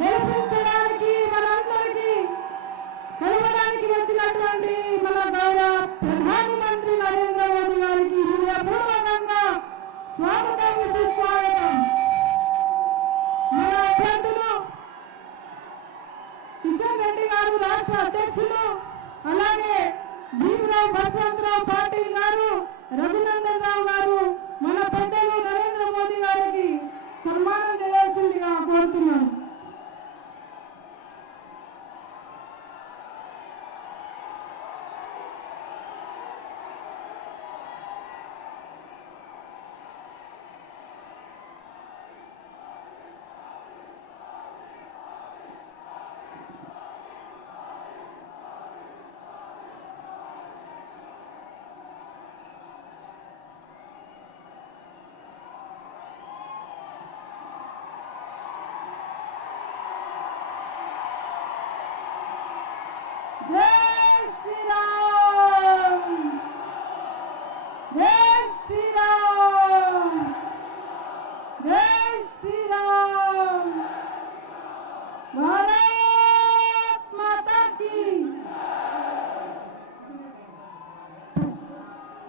గెలిపించడానికి మనందరికీ కలవడానికి వచ్చినటువంటి మన గౌరవ ప్రధానమంత్రి నరేంద్ర మోదీ గారికి హృదయపూర్వకంగా స్వాగతం సుస్వాగతం. మన అభ్యర్థులు కిషన్ రెడ్డి గారు రాష్ట్ర అధ్యక్షులు, అలాగే భీమరావు బసవంతరావు పాటిల్ గారు, రఘునందన్ రావు గారు మన పెద్దలు నరేంద్ర మోదీ గారికి సన్మానం చేయాల్సిందిగా కోరుతున్నాను.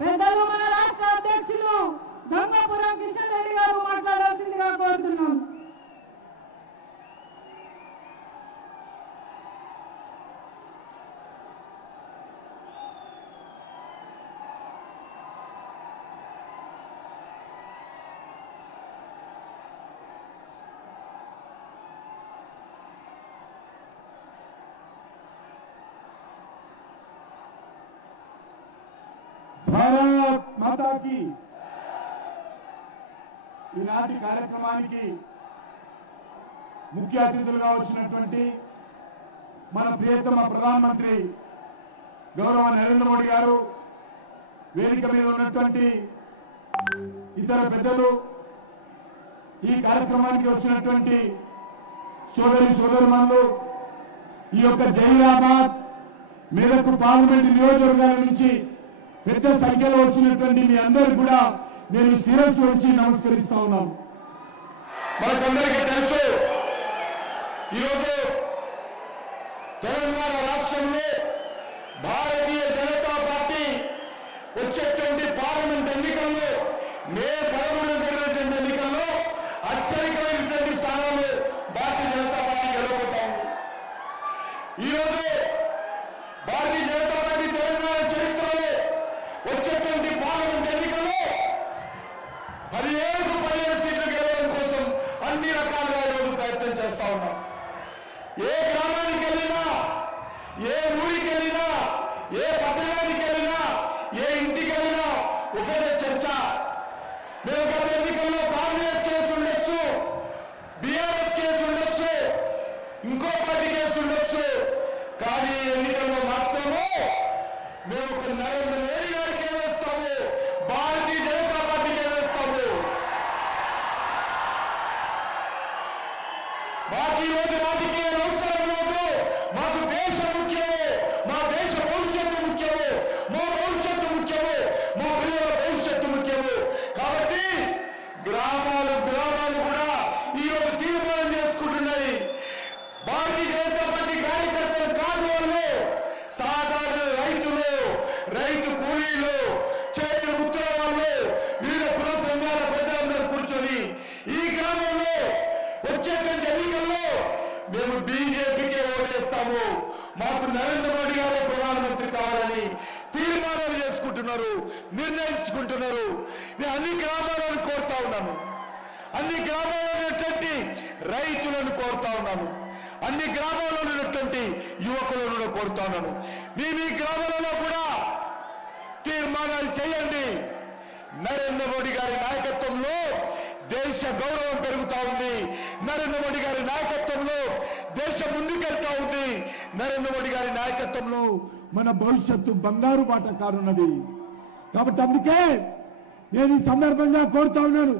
పెద్దలు మన రాష్ట్ర అధ్యక్షులు గంగాపురం కిషన్ రెడ్డి గారు మాట్లాడాల్సిందిగా కోరుతున్నాం. భారత్ మాతాకి ఈనాటి కార్యక్రమానికి ముఖ్య అతిథులుగా వచ్చినటువంటి మన ప్రియతమ ప్రధానమంత్రి గౌరవ నరేంద్ర మోడీ గారు, వేదిక మీద ఉన్నటువంటి ఇతర పెద్దలు, ఈ కార్యక్రమానికి వచ్చినటువంటి సోదరుమణులు, ఈ యొక్క జహీరాబాద్ మెదక్ పార్లమెంట్ నియోజకవర్గాల నుంచి పెద్ద సంఖ్యలో వచ్చినటువంటి మీ అందరికి కూడా నేను శిరస్సు వచ్చి నమస్కరిస్తా ఉన్నాను. మనకందరికీ తెలుసు, ఈరోజు తెలంగాణ రాష్ట్రంలో భారతీయ జనతా పార్టీ వచ్చేటువంటి పార్లమెంట్ ఎన్నికల్లో మే 13 జరిగినటువంటి ఎన్నికల్లో అత్యధికమైనటువంటి స్థానాలు భారతీయ జనతా పార్టీ గెలవబోతా ఉంది. ఈరోజు భారతీయ జనతా పార్టీ తెలంగాణ చరిత్రలో వచ్చేటువంటి పార్లమెంట్ ఎన్నికల్లో 17 సీట్లు గెలవడం కోసం అన్ని రకాలుగా ఈరోజు ప్రయత్నం చేస్తా ఉన్నాం. ఏ గ్రామానికి వెళ్ళినా, ఏ ఊరికి వెళ్ళినా, ఏ పట్టణానికి వెళ్ళినా, ఏ ఇంటికి వెళ్ళినా ఒకటే చర్చ. మేము గత ఎన్నికల్లో కాంగ్రెస్ కేసు ఉండొచ్చు, బీఆర్ఎస్ కేసు ఉండొచ్చు, ఇంకో పార్టీ కేసు ఉండొచ్చు, కానీ ఎన్నికల్లో మాత్రము మేము ఒక నరేంద్ర మోడీ గారికి వేస్తాము, భారతీయ జనతా పార్టీకి వేస్తాము. మాకు ఈ రోజు రాజకీయాలు అవసరం లేదు. మాకు దేశం ముఖ్యము, మా దేశ భవిష్యత్తు ముఖ్యము, మా భవిష్యత్తు ముఖ్యము, మా పిల్లల భవిష్యత్తు ముఖ్యము. కాబట్టి గ్రామాలు కూడా ఈరోజు తీర్మానం చేసుకుంటున్నాయి. భారతీయ జనతా పార్టీ కార్యకర్తల కారణంలో సాధారణ రైతులు, రైతు కూలీలు, చేతులు ముత్తుల వాళ్ళు, వివిధ కుల సంఘాల పెద్దలందరూ కూర్చొని ఈ గ్రామంలో వచ్చేటువంటి ఎన్నికల్లో మేము బీజేపీకే ఓటేస్తాము, మాకు నరేంద్ర మోడీ గారే ప్రధానమంత్రి కావాలని తీర్మానాలు చేసుకుంటున్నారు, నిర్ణయించుకుంటున్నారు. నేను అన్ని గ్రామాలను కోరుతా ఉన్నాను, అన్ని గ్రామాల్లో ఉన్నటువంటి రైతులను కోరుతా ఉన్నాను, అన్ని గ్రామాల్లో ఉన్నటువంటి యువకులను కోరుతా ఉన్నాను. మీ గ్రామాలలో కూడా తీర్మానాలు చేయండి. నరేంద్ర మోడీ గారి నాయకత్వంలో దేశ గౌరవం పెరుగుతా ఉంది. నరేంద్ర మోడీ గారి నాయకత్వంలో దేశం ముందుకెళ్తా ఉంది. నరేంద్ర మోడీ గారి నాయకత్వంలో మన భవిష్యత్తు బంగారు బాట కానున్నది. కాబట్టి అందుకే నేను ఈ సందర్భంగా కోరుతా ఉన్నాను,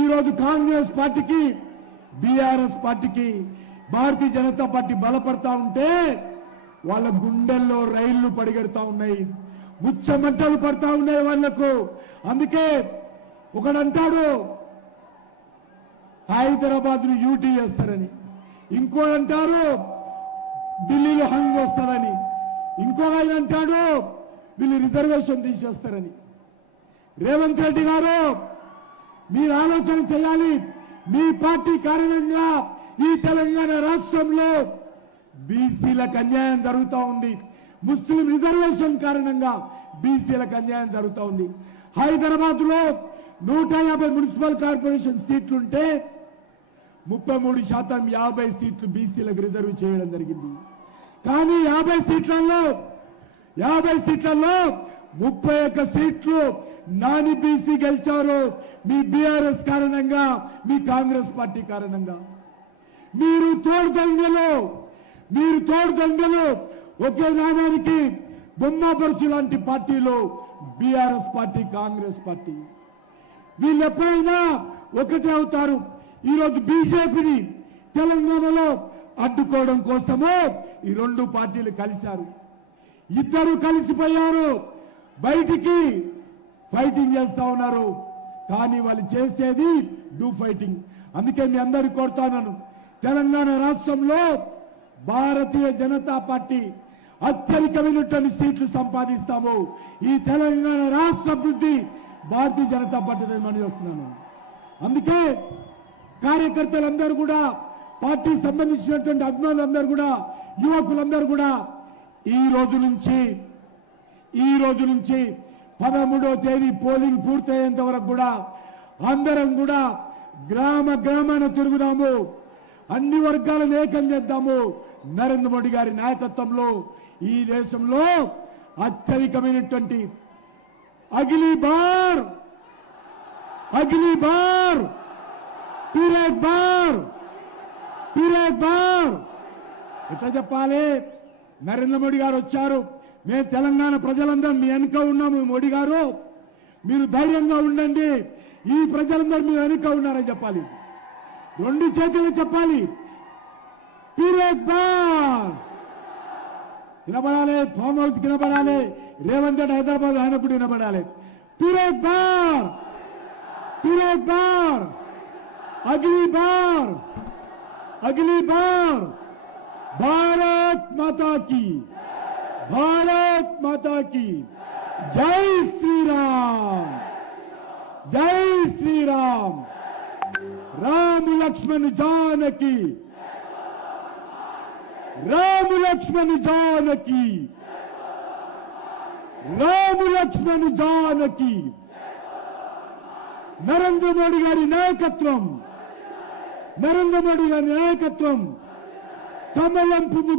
ఈరోజు కాంగ్రెస్ పార్టీకి, బీఆర్ఎస్ పార్టీకి భారతీయ జనతా పార్టీ బలపడతా ఉంటే వాళ్ళ గుండెల్లో రైళ్లు పరిగెడతా ఉన్నాయి, ముచ్చమంటలు పడతా ఉన్నాయి వాళ్లకు. అందుకే ఒకడంటాడు హైదరాబాద్ ను యూటీ చేస్తారని. ఇంకో అంటారు ఢిల్లీలో హంగ్ వస్తారని, ఇంకో ఆయన అంటాడు వీళ్ళు రిజర్వేషన్ తీసేస్తారని. రేవంత్ రెడ్డి గారు మీరు ఆలోచన చేయాలి. మీ పార్టీ కారణంగా ఈ తెలంగాణ రాష్ట్రంలో బీసీలకు అన్యాయం జరుగుతూ ఉంది. ముస్లిం రిజర్వేషన్ కారణంగా బీసీలకు అన్యాయం జరుగుతూ ఉంది. హైదరాబాద్ లో 150 మున్సిపల్ కార్పొరేషన్ సీట్లుంటే 33% 50 సీట్లు బీసీలకు రిజర్వ్ చేయడం జరిగింది. కానీ 50 సీట్లలో 31 సీట్లు నాని బీసీ గెలిచారు. మీ బీఆర్ఎస్ కారణంగా, మీ కాంగ్రెస్ పార్టీ కారణంగా. మీరు తోడు దొంగలు ఒకే నాణానికి బొమ్మపరుచు లాంటి పార్టీలు బీఆర్ఎస్ పార్టీ, కాంగ్రెస్ పార్టీ. వీళ్ళు ఎప్పుడైనా ఒకటే అవుతారు. ఈరోజు బీజేపీని తెలంగాణలో అడ్డుకోవడం కోసము ఈ రెండు పార్టీలు కలిశారు. ఇద్దరు కలిసిపోయారు, బయటికి ఫైటింగ్ చేస్తా ఉన్నారు. కానీ వాళ్ళు చేసేది డూ ఫైటింగ్. అందుకే మీ అందరికీ కోరుతాను, తెలంగాణ రాష్ట్రంలో భారతీయ జనతా పార్టీ అత్యధికమైనటువంటి సీట్లు సంపాదిస్తాము. ఈ తెలంగాణ రాష్ట్ర అభివృద్ధి భారతీయ జనతా పార్టీ మనం చేస్తున్నాను. అందుకే కార్యకర్తలందరూ కూడా, పార్టీ సంబంధించినటువంటి అభిమానులందరూ కూడా, యువకులందరూ కూడా ఈ రోజు నుంచి 13వ తేదీ పోలింగ్ పూర్తయ్యేంత వరకు కూడా అందరం కూడా గ్రామాన తిరుగుదాము. అన్ని వర్గాలను ఏకం చేద్దాము. నరేంద్ర మోడీ గారి నాయకత్వంలో ఈ దేశంలో అత్యధికమైనటువంటి అగిలీ బార్ పీరేక్ బార్ ఎట్లా చెప్పాలి? నరేంద్ర మోడీ గారు వచ్చారు, మేము తెలంగాణ ప్రజలందరం మీ వెనుక ఉన్నాము. మోడీ గారు మీరు ధైర్యంగా ఉండండి, ఈ ప్రజలందరూ మీ వెనుక ఉన్నారని చెప్పాలి. రెండు చేతులు చెప్పాలి. పీరేక్ బార్ వినబడాలి, ఫామ్ హౌస్ వినబడాలి, రేవంత్ రెడ్డి హైదరాబాద్ ఆయన కూడా వినబడాలి. పీరేక్ బార్ అగిలీ బార్ భారత్ మాతా की जय श्री राम राम लक्ष्मण जानकी నరేంద్ర మోడీ గారి నాయకత్వం కమలం పువ్వు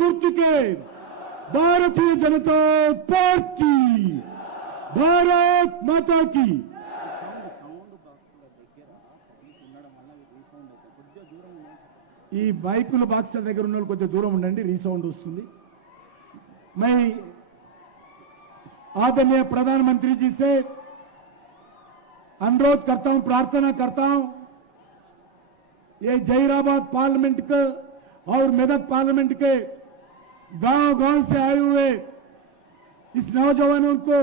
గుర్తుకే భారతీయ జనతా పార్టీ భారత్ మాతా की ఈ మైకుల బాక్స్ దగ్గర ఉన్న వాళ్ళు కొంచెం దూరం ఉండండి, రీసౌండ్ వస్తుంది. मैं आदरणीय प्रधानमंत्री जी से अनुरोध करता हूं, प्रार्थना करता हूं, ये जहीराबाद पार्लियामेंट के और मेदक पार्लियामेंट के गांव से आए हुए इस नौजवानों को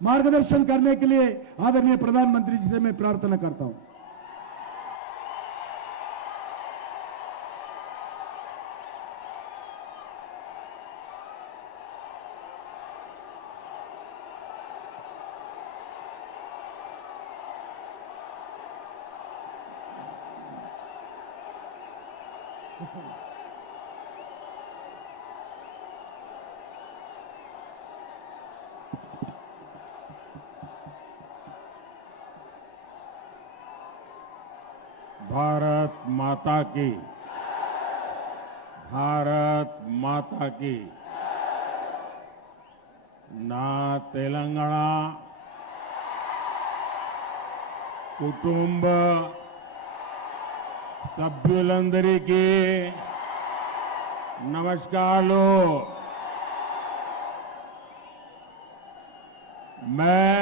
मार्गदर्शन करने के लिए आदरणीय प्रधानमंत्री जी से मैं प्रार्थना करता हूं. भारत माता की ना तेलंगाना कुटुंब సభ్యులందరికీ नमस्कार. मैं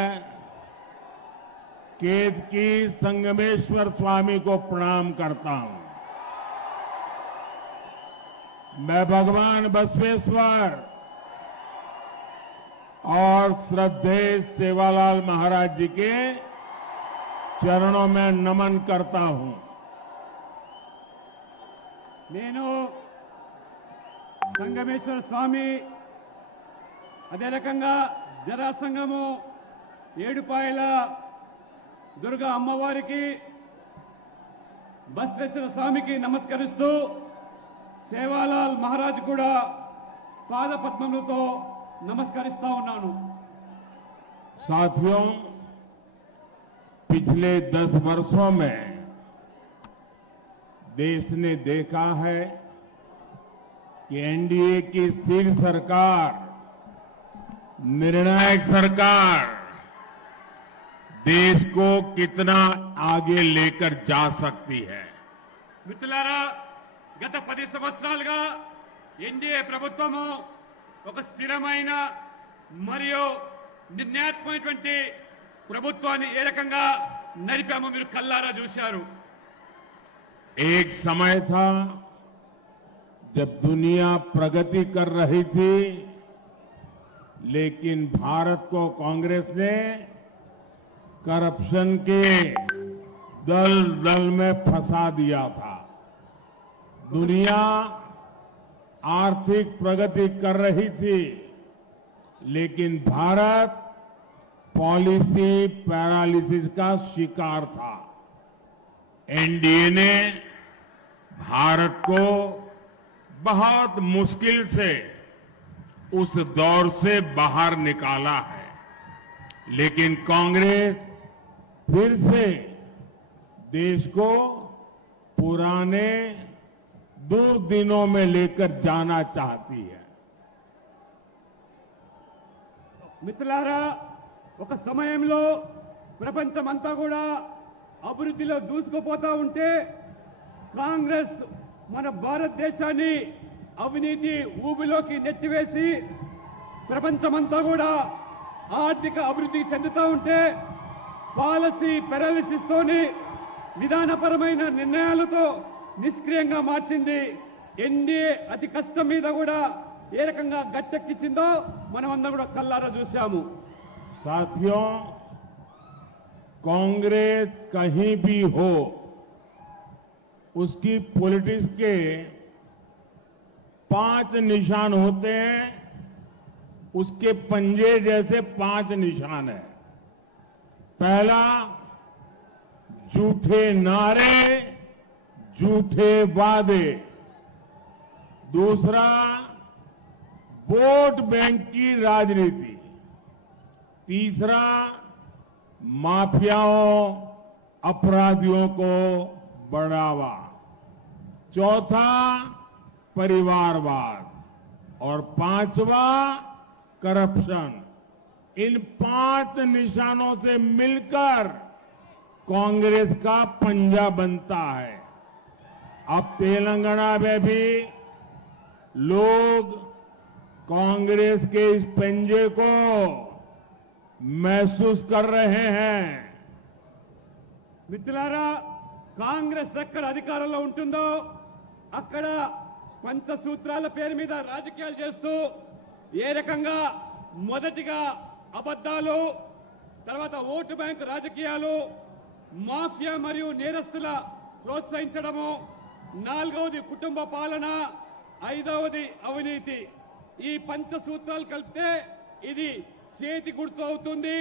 केतकी संगमेश्वर स्वामी को प्रणाम करता हूं. मैं भगवान बसवेश्वर और श्रद्धेय सेवालाल महाराज जी के चरणों में नमन करता हूं। నేను సంగమేశ్వర స్వామి అదే రకంగా జరాసంగము ఏడుపాయల దుర్గా అమ్మవారికి బసవేశ్వర స్వామికి నమస్కరిస్తూ సేవాలాల్ మహారాజ్ కూడా పాదపద్మములతో నమస్కరిస్తా ఉన్నాను। साथियों, पिछले 10 वर्षों में देश ने देखा है कि एनडीए की स्थिर सरकार, निर्णायक सरकार देश को कितना आगे लेकर जा सकती है। మిత్రులారా, గత 10 సంవత్సరాలుగా ఎన్డీఏ ప్రభుత్వము ఒక స్థిరమైన మరియు నిర్ణయాత్మకమైనటువంటి ప్రభుత్వాన్ని ఏ రకంగా నడిపామో మీరు కల్లారా చూశారు। एक समय था जब दुनिया प्रगति कर रही थी, लेकिन भारत को कांग्रेस ने करप्शन के दल दल में फंसा दिया था। दुनिया आर्थिक प्रगति कर रही थी, लेकिन भारत पॉलिसी पैरालिसिस का शिकार था। एनडीए ने भारत को बहुत मुश्किल से उस दौर से बाहर निकाला है, लेकिन कांग्रेस फिर से देश को पुराने दुर्दिनों में लेकर जाना चाहती है। మిత్రులారా, ఒక సమయంలో ప్రపంచమంతా కూడా అభివృద్ధిలో దూసుకుపోతా ఉంటే కాంగ్రెస్ మన భారతదేశాన్ని అవినీతి ఊబిలోకి నెట్టివేసి ప్రపంచమంతా కూడా ఆర్థిక అభివృద్ధి చెందుతూ ఉంటే పాలసీ పెరాలిసిస్ తోని విధానపరమైన నిర్ణయాలతో నిష్క్రియంగా మార్చింది। ఎన్డీఏ అతి కష్టం మీద కూడా ఏ రకంగా గట్టెక్కించిందో మనం అందరం కూడా కల్లారా చూశాము। साथियों, कांग्रेस कहीं भी हो, उसकी पॉलिटिक्स के 5 निशान होते हैं, उसके पंजे जैसे 5 निशान है। पहला, झूठे नारे, झूठे वादे। दूसरा, वोट बैंक की राजनीति। तीसरा, माफियाओं, अपराधियों को बढ़ावा। चौथा, परिवारवाद। और 5वां, करप्शन। इन 5 निशानों से मिलकर कांग्रेस का पंजा बनता है। अब तेलंगाना में भी लोग कांग्रेस के इस पंजे को महसूस कर रहे हैं। మిత్రులారా, కాంగ్రెస్ ఎక్కడ అధికారంలో ఉంటుందో అక్కడ పంచసూత్రాల పేరు మీద రాజకీయాలు చేస్తూ ఏ రకంగా మొదటిగా అబద్ధాలు, తర్వాత ఓటు బ్యాంక్ రాజకీయాలు, మాఫియా మరియు నేరస్తుల ప్రోత్సహించడము, 4వది కుటుంబ పాలన, 5వది అవినీతి। ఈ పంచసూత్రాలు కలిపితే ఇది చేతి గుర్తు అవుతుంది।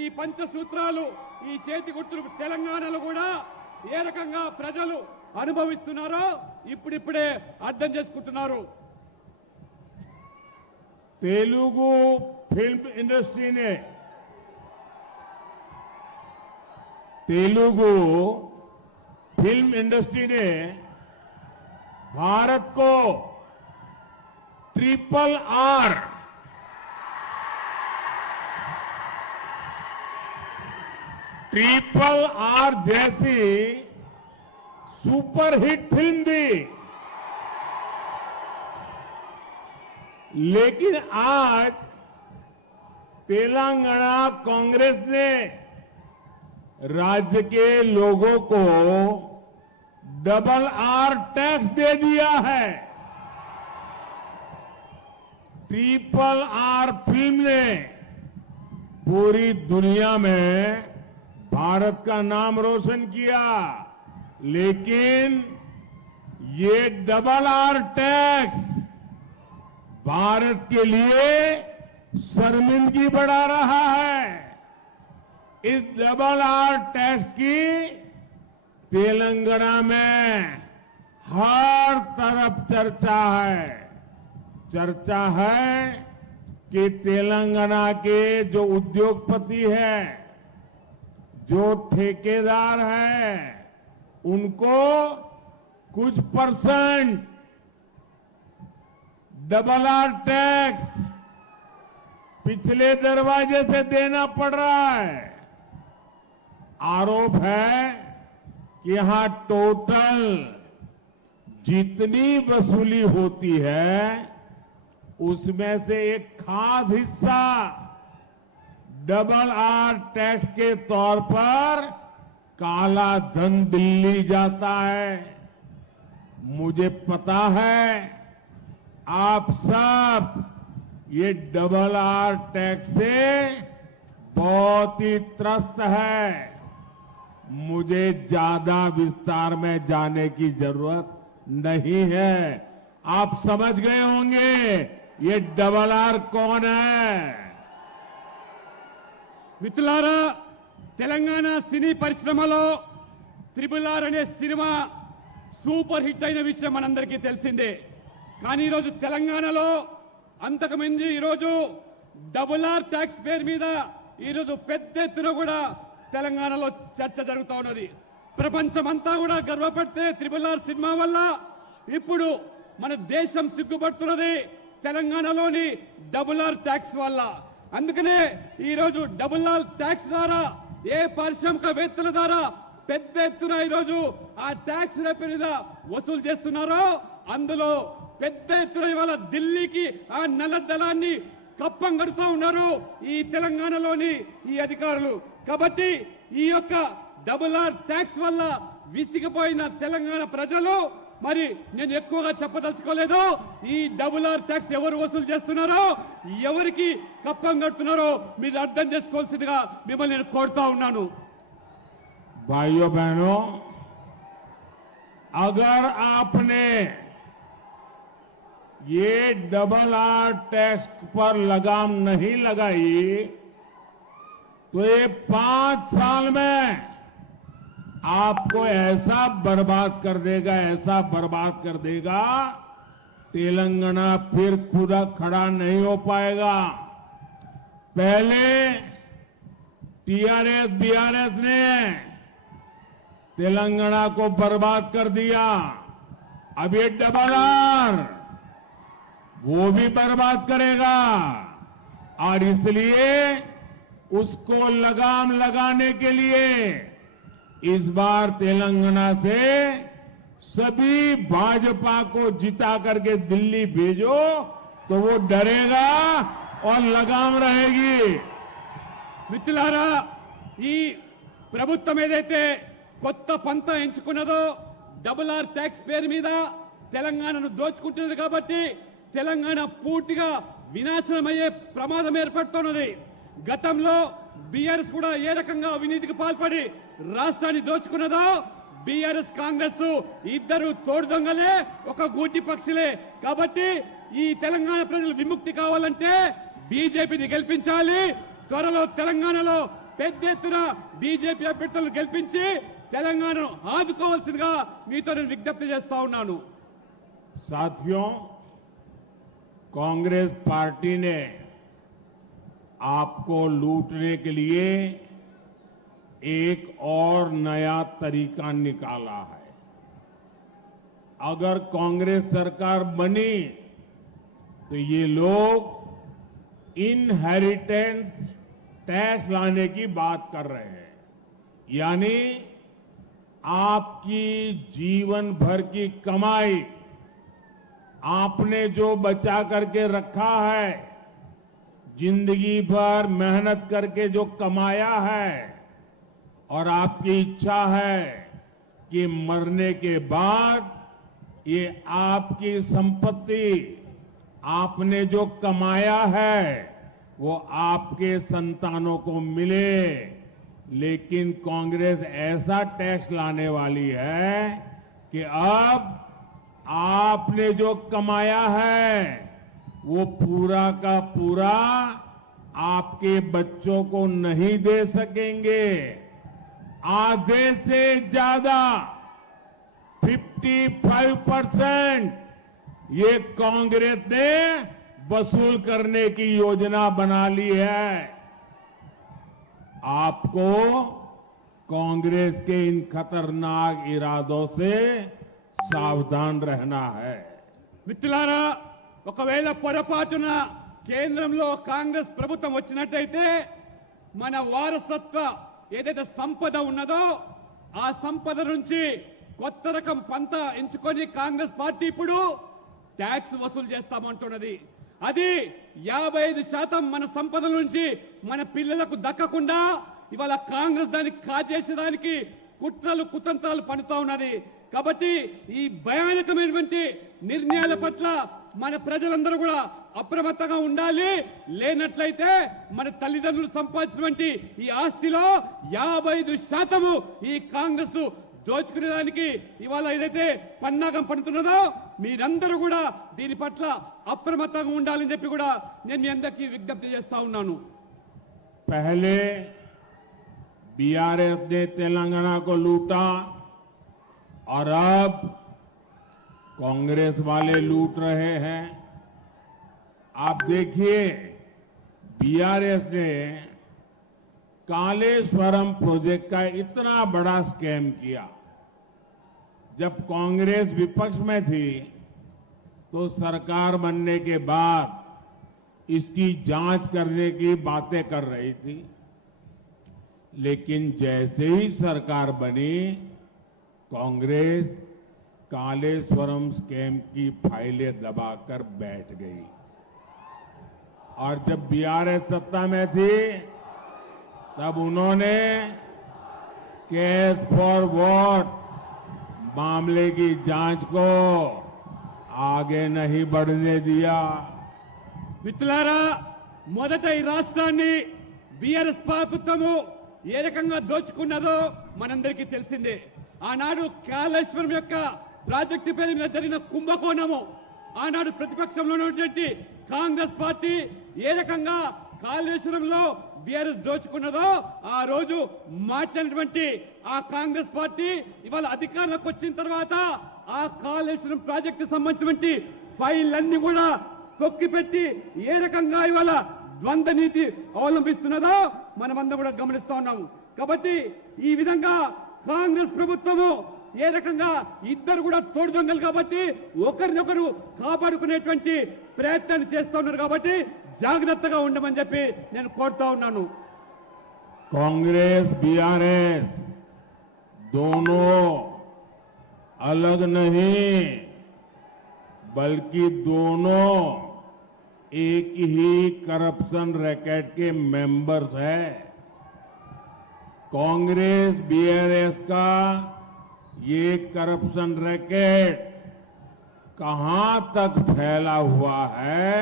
ఈ పంచసూత్రాలు, ఈ చేతి గుర్తులు తెలంగాణలో కూడా ఏ రకంగా ప్రజలు అనుభవిస్తున్నారో ఇప్పుడిప్పుడే అర్థం చేసుకుంటున్నారు। तेलुगु फिल्म इंडस्ट्री ने भारत को ट्रिपल आर जैसी सुपरहिट फिल्म दी। लेकिन आज तेलंगाना कांग्रेस ने राज्य के लोगों को डबल आर टैक्स दे दिया है। ट्रिपल आर फिल्म ने पूरी दुनिया में भारत का नाम रोशन किया, लेकिन ये डबल आर टैक्स भारत के लिए शर्मिंदगी बढ़ा रहा है। इस डबल आर टैक्स की तेलंगाना में हर तरफ चर्चा है कि तेलंगाना के जो उद्योगपति हैं, जो ठेकेदार हैं, उनको कुछ परसेंट डबल आर टैक्स पिछले दरवाजे से देना पड़ रहा है। आरोप है कि यहां टोटल जितनी वसूली होती है उसमें से एक खास हिस्सा डबल आर टैक्स के तौर पर काला धन दिल्ली जाता है। मुझे पता है आप सब ये डबल आर टैक्स से बहुत ही त्रस्त है। मुझे ज्यादा विस्तार में जाने की जरूरत नहीं है। आप समझ गए होंगे ये डबल आर कौन है। మిత్రులారా, తెలంగాణ సినీ పరిశ్రమలో త్రిబుల్ ఆర్ అనే సినిమా సూపర్ హిట్ అయిన విషయం మనందరికీ తెలిసిందే. కానీ ఈరోజు తెలంగాణలో అంతకుమించి ఈరోజు డబుల్ ఆర్ ట్యాక్స్ పేరు మీద ఈరోజు పెద్ద ఎత్తున కూడా తెలంగాణలో చర్చ జరుగుతూ ఉన్నది. ప్రపంచమంతా కూడా గర్వపడితే త్రిబుల్ ఆర్ సినిమా వల్ల ఇప్పుడు మన దేశం సిగ్గుపడుతున్నది తెలంగాణలోని డబుల్ ఆర్ ట్యాక్స్ వల్ల. అందుకనే ఈరోజు డబుల్ ఆర్ ట్యాక్స్ ద్వారా ఏ పారిశ్రామికవేత్తల ద్వారా పెద్ద ఎత్తున ఈరోజు ఆ ట్యాక్స్ మీద వసూలు చేస్తున్నారో అందులో పెద్ద ఎత్తున ఇవాళ ఢిల్లీకి ఆ నల్ల దళాన్ని కప్పం కడుతూ ఉన్నారు ఈ తెలంగాణలోని ఈ అధికారులు. కాబట్టి ఈ యొక్క డబుల్ ఆర్ ట్యాక్స్ వల్ల విసిగిపోయిన తెలంగాణ ప్రజలు, మరి నేను ఎక్కువగా చెప్పదలుచుకోలేదు, ఈ డబుల్ ఆర్ ట్యాక్స్ ఎవరు వసూలు చేస్తున్నారో, ఎవరికి కప్పం కడుతున్నారో మీరు అర్థం చేసుకోవాల్సిందిగా మిమ్మల్ని నేను కోరుతా ఉన్నాను. भाइयों बहनों, अगर आपने ये डबल आर टैक्स पर लगाम नहीं लगाई तो ये 5 साल में आपको ऐसा बर्बाद कर देगा, तेलंगाना फिर खुदा खड़ा नहीं हो पाएगा। पहले टीआरएस बीआरएस ने तेलंगाना को बर्बाद कर दिया, अब ये डबल आर वो भी बर्बाद करेगा। और इसलिए उसको लगाम लगाने के लिए इस बार तेलंगाना से सभी भाजपा को जिता करके दिल्ली भेजो तो वो डरेगा और लगाम रहेगी। మిత్రులారా, ఈ ప్రభుత్వం ఏదైతే కొత్త పంత ఎంచుకున్నదో డబుల్ ఆర్ ట్యాక్స్ పేరు మీద తెలంగాణను దోచుకుంటున్నది కాబట్టి తెలంగాణ పూర్తిగా వినాశనమయ్యే ప్రమాదం ఏర్పడుతున్నది. గతంలో బీఆర్ఎస్ కూడా ఏ రకంగా అవినీతికి పాల్పడి రాష్ట్రాన్ని దోచుకున్నదో, బీఆర్ఎస్ కాంగ్రెస్ ఇద్దరు తోడు దొంగలే, ఒక గూటి పక్షులే. కాబట్టి ఈ తెలంగాణ ప్రజలు విముక్తి కావాలంటే బీజేపీని గెలిపించాలి. త్వరలో తెలంగాణలో పెద్ద ఎత్తున బీజేపీ అభ్యర్థులను గెలిపించి తెలంగాణను ఆదుకోవాల్సిందిగా మీతో నేను విజ్ఞప్తి చేస్తా ఉన్నాను. साथियों, कांग्रेस पार्टी ने आपको लूटने के लिए एक और नया तरीका निकाला है। अगर कांग्रेस सरकार बनी तो ये लोग इनहेरिटेंस टैक्स लाने की बात कर रहे हैं, यानी आपकी जीवन भर की कमाई, आपने जो बचा करके रखा है, जिंदगी भर मेहनत करके जो कमाया है, और आपकी इच्छा है कि मरने के बाद ये आपकी संपत्ति, आपने जो कमाया है वो आपके संतानों को मिले, लेकिन कांग्रेस ऐसा टैक्स लाने वाली है कि अब आपने जो कमाया है वो पूरा का पूरा आपके बच्चों को नहीं दे सकेंगे। आधे से ज्यादा 55% ये कांग्रेस ने वसूल करने की योजना बना ली है। आपको कांग्रेस के इन खतरनाक इरादों से सावधान रहना है। మిత్రులారా, ఒకవేళ పొరపాటున కేంద్రంలో కాంగ్రెస్ ప్రభుత్వం వచ్చినట్టయితే మన వారసత్వ ఏదైతే సంపద ఉన్నదో ఆ సంపద నుంచి కొత్త రకం పంత ఎంచుకొని కాంగ్రెస్ పార్టీ ఇప్పుడు ట్యాక్స్ వసూలు చేస్తామంటున్నది. అది 55% మన సంపద నుంచి మన పిల్లలకు దక్కకుండా ఇవాళ కాంగ్రెస్ దాన్ని కాజేసేదానికి కుట్రలు కుతంత్రాలు పన్నుతా ఉన్నది. కాబట్టి ఈ భయానకమైనటువంటి నిర్ణయాల పట్ల మన ప్రజలందరూ కూడా అప్రమత్తంగా ఉండాలి. లేనట్లయితే మన తల్లిదండ్రులు సంపాదించినటువంటి ఈ ఆస్తిలో 55% ఈ కాంగ్రెస్ దోచుకునేదానికి ఇవాళ ఏదైతే పన్నాగం పడుతున్నదో మీరందరూ కూడా దీని పట్ల అప్రమత్తంగా ఉండాలని చెప్పి కూడా నేను మీ అందరికీ విజ్ఞప్తి చేస్తా ఉన్నాను. पहले बीआरएस ने तेलंगाना को लूटा और अब कांग्रेस वाले लूट रहे हैं। आप देखिए, बीआरएस ने कालेश्वरम प्रोजेक्ट का इतना बड़ा स्कैम किया। जब कांग्रेस विपक्ष में थी तो सरकार बनने के बाद इसकी जांच करने की बातें कर रही थी, लेकिन जैसे ही सरकार बनी कांग्रेस कालेश्वरम स्कैम की फाइलें दबाकर बैठ गई। और जब बीआरएस सत्ता में थी तब उन्होंने केस फॉर वोट मामले की जांच को आगे नहीं बढ़ने दिया। మిత్రులారా, మొదట ఈ రాష్ట్రాన్ని బీఆర్ఎస్ ప్రభుత్వము ఏ రకంగా దోచుకున్నదో మనందరికీ తెలిసిందే. ఆనాడు కాళేశ్వరం యొక్క ప్రాజెక్టు పేరు మీద జరిగిన కుంభకోణము, ఆనాడు ప్రతిపక్షంలో ఉన్నటువంటి కాంగ్రెస్ పార్టీ ఏ రకంగా కాళేశ్వరంలో బీఆర్ఎస్ దోచుకున్నదో ఆ రోజు మాట్లాడినటువంటి ఆ కాంగ్రెస్ పార్టీ ఇవాళ అధికారంలోకి వచ్చిన తర్వాత ఆ కాళేశ్వరం ప్రాజెక్టు సంబంధించినటువంటి ఫైళ్ళన్నీ కూడా తొక్కిపెట్టి ఏ రకంగా ఇవాళ ద్వంద్వ నీతి అవలంబిస్తున్నదో మనమందరం కూడా గమనిస్తా ఉన్నాము. కాబట్టి ఈ విధంగా కాంగ్రెస్ ప్రభుత్వము ఏ రకంగా ఇద్దరు కూడా తోడు దొంగలు కాబట్టి ఒకరినొకరు కాపాడుకునేటువంటి ప్రయత్నాన్ని చేస్తూ ఉన్నారు. కాబట్టి జాగ్రత్తగా ఉండమని చెప్పి నేను కోరుతా ఉన్నాను. कांग्रेस बीआरएस दोनों अलग नहीं बल्कि दोनों एक ही करप्शन रैकेट के मेंबर्स हैं। कांग्रेस बीआरएस का ये करप्शन रैकेट कहां तक फैला हुआ है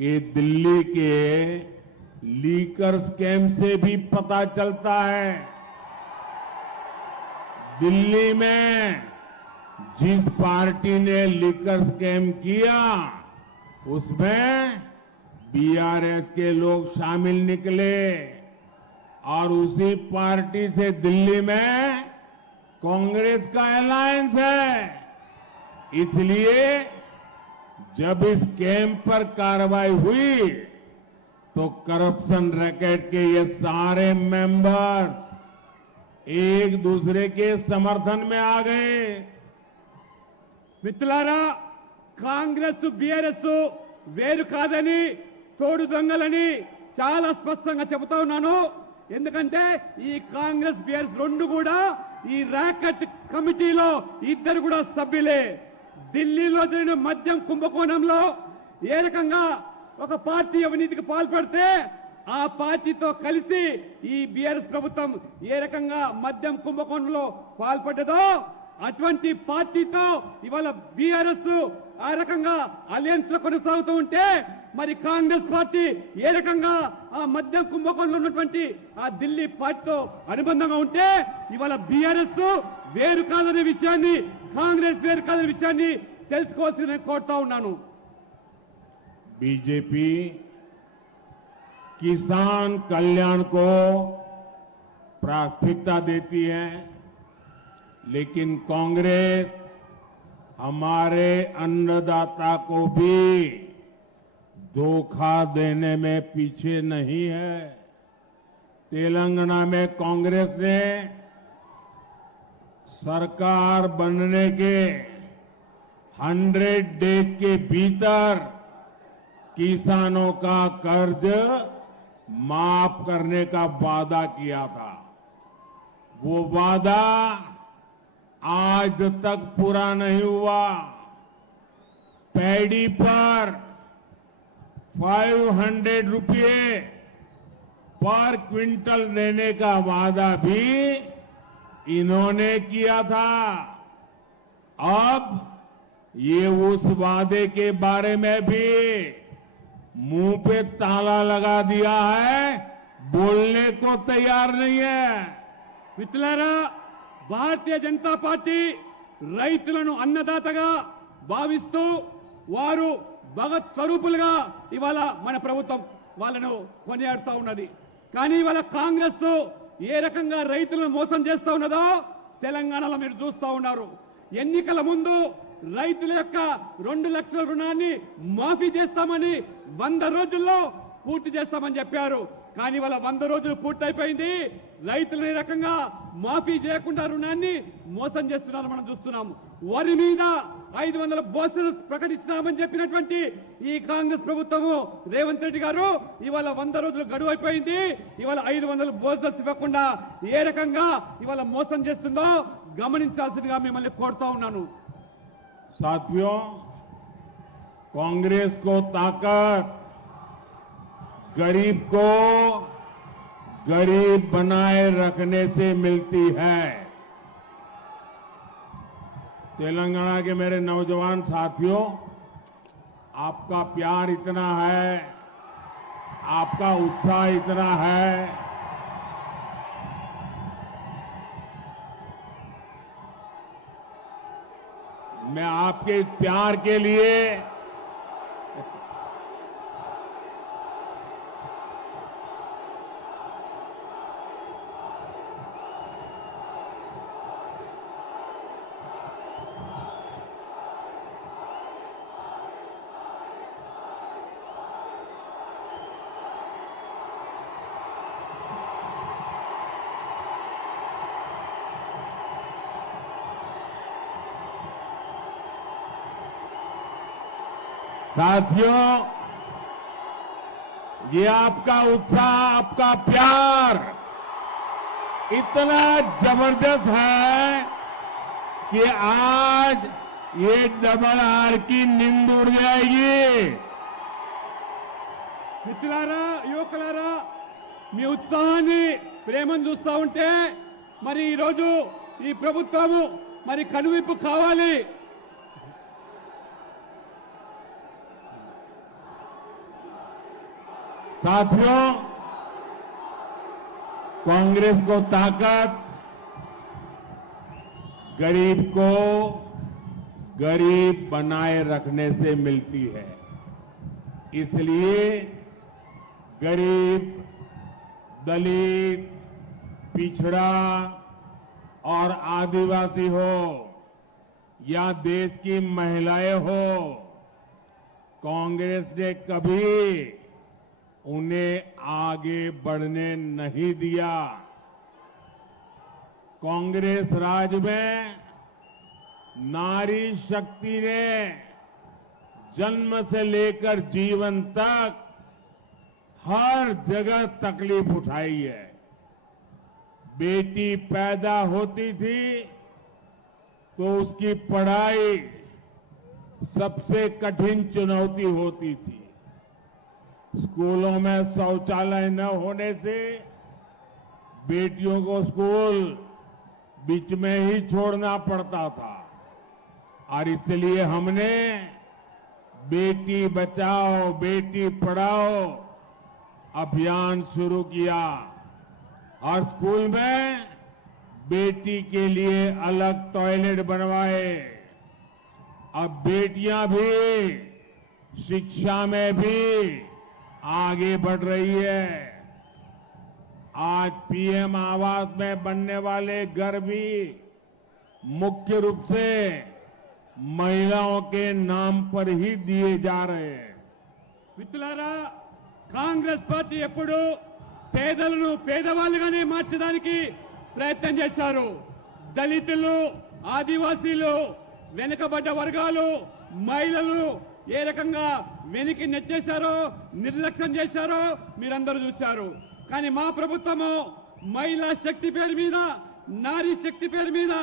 ये दिल्ली के लीकर स्कैम से भी पता चलता है। दिल्ली में जिस पार्टी ने लीकर स्कैम किया उसमें बीआरएस के लोग शामिल निकले और उसी पार्टी से दिल्ली में कांग्रेस का अलायंस है। इसलिए जब इस स्कैम पर कार्रवाई हुई तो करप्शन रैकेट के ये सारे मेंबर्स एक दूसरे के समर्थन में आ गए। మిత్రులారా, కాంగ్రెస్ బీఆర్ఎస్ వేరు కాదని తోడు దొంగలని చాలా స్పష్టంగా చెబుతా ఉన్నాను. ఎందుకంటే ఈ కాంగ్రెస్ బీఆర్ఎస్ రెండు కూడా ఈ ర్యాకెట్ కమిటీలో ఇద్దరు కూడా సభ్యులే. ఢిల్లీలో జరిగిన మద్యం కుంభకోణంలో ఏ రకంగా ఒక పార్టీ అవినీతికి పాల్పడితే ఆ పార్టీతో కలిసి ఈ బీఆర్ఎస్ ప్రభుత్వం ఏ రకంగా మద్యం కుంభకోణంలో పాల్పడ్డదో అటువంటి పార్టీతో ఇవాళ బీఆర్ఎస్ ఆ రకంగా అలయన్స్ లో కొనసాగుతూ ఉంటే మరి కాంగ్రెస్ పార్టీ ఏ రకంగా ఆ మద్యం కుంభకోణంలో ఉన్నటువంటి ఆ ఢిల్లీ పార్టీతో అనుబంధంగా ఉంటే ఇవాళ బీఆర్ఎస్ వేరు కాదనే విషయాన్ని, కాంగ్రెస్ వేరు కాదనే విషయాన్ని తెలుసుకోవాల్సి నేను కోరుతా ఉన్నాను. बीजेपी किसान कल्याण को प्राथमिकता देती है, लेकिन कांग्रेस हमारे अन्नदाता को भी धोखा देने में पीछे नहीं है। तेलंगाना में कांग्रेस ने सरकार बनने के 100 डेज के भीतर किसानों का कर्ज माफ करने का वादा किया था। वो वादा आज तक पूरा नहीं हुआ। पैडी पर 500 रुपये पर क्विंटल देने का वादा भी इन्होंने किया था। अब ये उस वादे के बारे में भी मुंह पे ताला लगा दिया है, बोलने को तैयार नहीं है। మిత్రులారా, భారతీయ జనతా పార్టీ రైతులను అన్నదాతగా భావిస్తూ వారు భగత్ స్వరూపులుగా ఇవాళ మన ప్రభుత్వం వాళ్ళను కొనియాడుతా ఉన్నది. కానీ ఇవాళ కాంగ్రెస్ ఏ రకంగా రైతులను మోసం చేస్తా ఉన్నదో తెలంగాణలో మీరు చూస్తా ఉన్నారు. ఎన్నికల ముందు రైతుల యొక్క 2 లక్షల రుణాన్ని మాఫీ చేస్తామని 100 రోజుల్లో పూర్తి చేస్తామని చెప్పారు. కానీ వాళ్ళ 100 రోజులు పూర్తయిపోయింది. రైతులు ఈ రకంగా మాఫీ చేయకుండా రుణాన్ని మోసం చేస్తున్నారు మనం చూస్తున్నాము. వరి మీద 500 బోనస్ ప్రకటిస్తున్నామని చెప్పినటువంటి ఈ కాంగ్రెస్ ప్రభుత్వము రేవంత్ రెడ్డి గారు ఇవాళ 100 రోజులు గడువు అయిపోయింది. ఇవాళ 500 బోనస్ ఇవ్వకుండా ఏ రకంగా ఇవాళ మోసం చేస్తుందో గమనించాల్సిందిగా మిమ్మల్ని కోరుతా ఉన్నాను. साथियों, कांग्रेस को ताकत गरीब को गरीब बनाए रखने से मिलती है। तेलंगाना के मेरे नौजवान साथियों, आपका प्यार इतना है, आपका उत्साह इतना है, मैं आपके इस प्यार के लिए साथियों, ये आपका उत्साह, आपका प्यार इतना जबरदस्त है कि आज ये डबल आर की नींद उड़ जाएगी। మిత్రులారా, యువకులారా, మీ ఉత్సాహాన్ని ప్రేమను చూస్తా ఉంటే మరి ఈరోజు ఈ ప్రభుత్వము మరి కనువిప్పు కావాలి. साथियों, कांग्रेस को ताकत गरीब को गरीब बनाए रखने से मिलती है। इसलिए गरीब, दलित, पिछड़ा और आदिवासी हो या देश की महिलाएं हो, कांग्रेस ने कभी उन्हें आगे बढ़ने नहीं दिया। कांग्रेस राज में नारी शक्ति ने जन्म से लेकर जीवन तक हर जगह तकलीफ उठाई है। बेटी पैदा होती थी तो उसकी पढ़ाई सबसे कठिन चुनौती होती थी। स्कूलों में शौचालय न होने से बेटियों को स्कूल बीच में ही छोड़ना पड़ता था और इसलिए हमने बेटी बचाओ बेटी पढ़ाओ अभियान शुरू किया। हर स्कूल में बेटी के लिए अलग टॉयलेट बनवाए। अब बेटियां भी शिक्षा में भी आगे बढ़ रही है। आज पीएम आवास में बनने वाले घर भी मुख्य रूप से महिलाओं के नाम पर ही दिए जा रहे हैं। మిత్రులారా, కాంగ్రెస్ పార్టీ ఎప్పుడు పేదలను పేదవాళ్ళుగానే మార్చడానికి ప్రయత్నం చేశారు. దళితులు, ఆదివాసీలు, వెనుకబడ్డ వర్గాలు, మహిళలు ఏ రకంగా వెనక్కి నెట్టేశారో, నిర్లక్ష్యం చేశారో మీరందరూ చూశారు. కానీ మా ప్రభుత్వము మహిళా శక్తి పేరు మీద, నారీ శక్తి పేరు మీద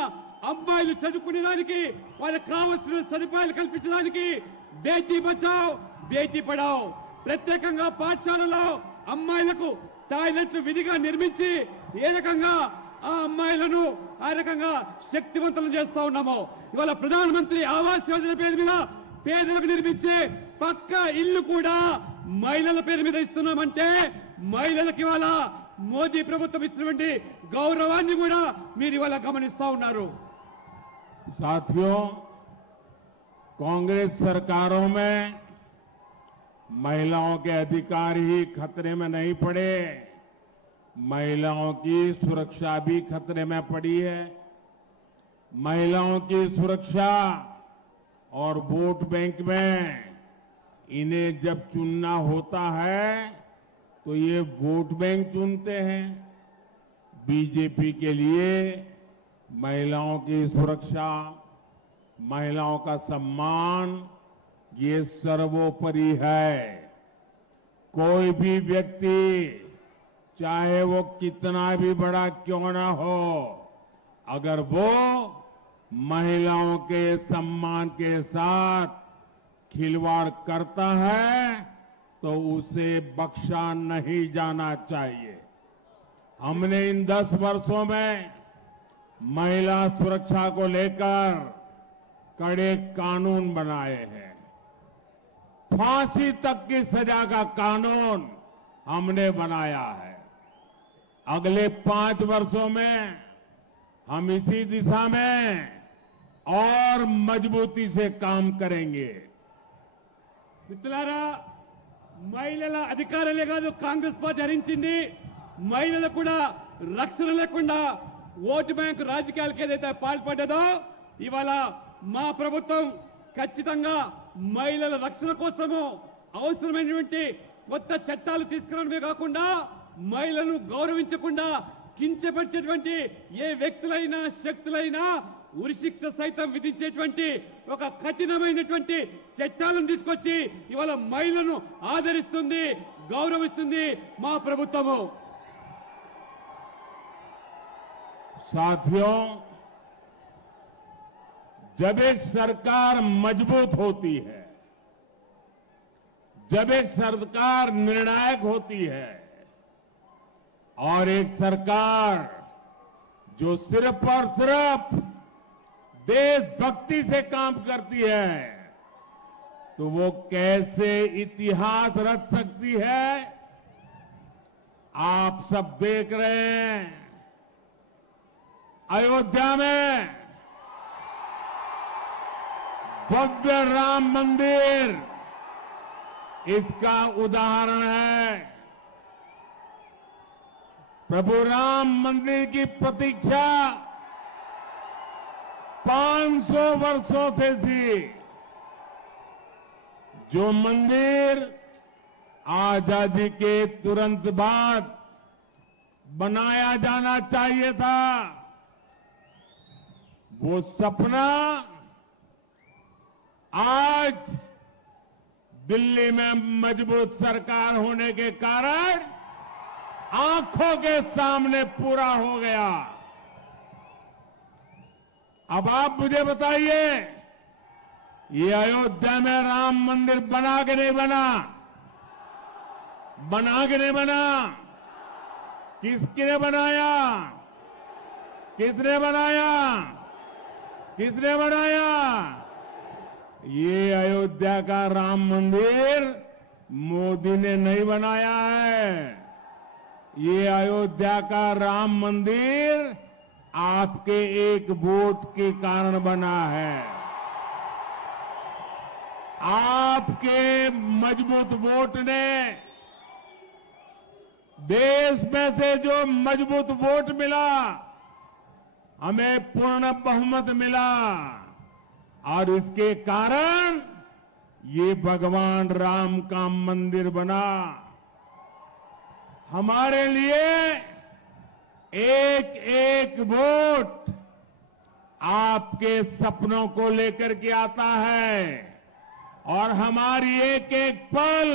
అమ్మాయిలు చదువుకునేదానికి వాళ్ళకి కావలసిన సదుపాయాలు కల్పించడానికి బేటీ బచావ్ బేటీ పడావ్ ప్రత్యేకంగా పాఠశాలలో అమ్మాయిలకు టాయిలెట్లు విధిగా నిర్మించి ఏ రకంగా ఆ అమ్మాయిలను ఆ రకంగా శక్తివంతులు చేస్తా ఉన్నామో, ఇవాళ ప్రధానమంత్రి ఆవాస్ యోజన పేరు మీద పేదలకు నిర్మించే పక్క ఇల్లు కూడా మహిళల పేరు మీద ఇస్తున్నామంటే మహిళలకు ఇవాళ మోదీ ప్రభుత్వం ఇస్తున్నటువంటి గౌరవాన్ని కూడా మీరు ఇవాళ గమనిస్తా ఉన్నారు. साथियों, कांग्रेस सरकारों में महिलाओं के अधिकार ही खतरे में नहीं पड़े, महिलाओं की सुरक्षा भी खतरे में पड़ी है। महिलाओं की सुरक्षा और वोट बैंक में इन्हें जब चुनना होता है तो ये वोट बैंक चुनते हैं। बीजेपी के लिए महिलाओं की सुरक्षा, महिलाओं का सम्मान ये सर्वोपरि है। कोई भी व्यक्ति चाहे वो कितना भी बड़ा क्यों ना हो, अगर वो महिलाओं के सम्मान के साथ खिलवाड़ करता है तो उसे बख्शा नहीं जाना चाहिए। हमने इन 10 वर्षों में महिला सुरक्षा को लेकर कड़े कानून बनाए हैं। फांसी तक की सजा का कानून हमने बनाया है। अगले 5 वर्षों में हम इसी दिशा में और मजबूती से काम करेंगे। మిత్రులారా, మహిళల అధికారాలే కాదు కాంగ్రెస్ పార్టీ హరించింది, మహిళలకు కూడా రక్షణ లేకుండా ఓటు బ్యాంకు రాజకీయాలకు ఏదైతే పాల్పడ్డదో, ఇవాళ మా ప్రభుత్వం ఖచ్చితంగా మహిళల రక్షణ కోసము అవసరమైనటువంటి కొత్త చట్టాలు తీసుకురావడమే కాకుండా మహిళలను గౌరవించకుండా కించపరిచేటువంటి ఏ వ్యక్తులైనా శక్తులైనా ఉరిశిక్ష సైతం విధించేటువంటి ఒక కఠినమైనటువంటి చట్టాలను తీసుకొచ్చి ఇవాళ మహిళలను ఆదరిస్తుంది, గౌరవిస్తుంది మా ప్రభుత్వము. साथियों, जब एक सरकार मजबूत होती है, जब एक सरकार निर्णायक होती है और एक सरकार जो सिर्फ और सिर्फ देशभक्ति से काम करती है, तो वो कैसे इतिहास रच सकती है? आप सब देख रहे हैं, अयोध्या में भव्य राम मंदिर इसका उदाहरण है। प्रभु राम मंदिर की प्रतीक्षा 500 वर्षों से थी। जो मंदिर आजादी के तुरंत बाद बनाया जाना चाहिए था, वो सपना आज दिल्ली में मजबूत सरकार होने के कारण आंखों के सामने पूरा हो गया। अब आप मुझे बताइए, ये अयोध्या में राम मंदिर बना के नहीं बना? बना के नहीं बना? किसने बनाया? किसने बनाया? किसने बनाया? ये अयोध्या का राम मंदिर मोदी ने नहीं बनाया है। ये अयोध्या का राम मंदिर आपके एक वोट के कारण बना है। आपके मजबूत वोट ने, देश में से जो मजबूत वोट मिला, हमें पूर्ण बहुमत मिला और इसके कारण ये भगवान राम का मंदिर बना। हमारे लिए एक एक वोट आपके सपनों को लेकर के आता है और हमारी एक एक पल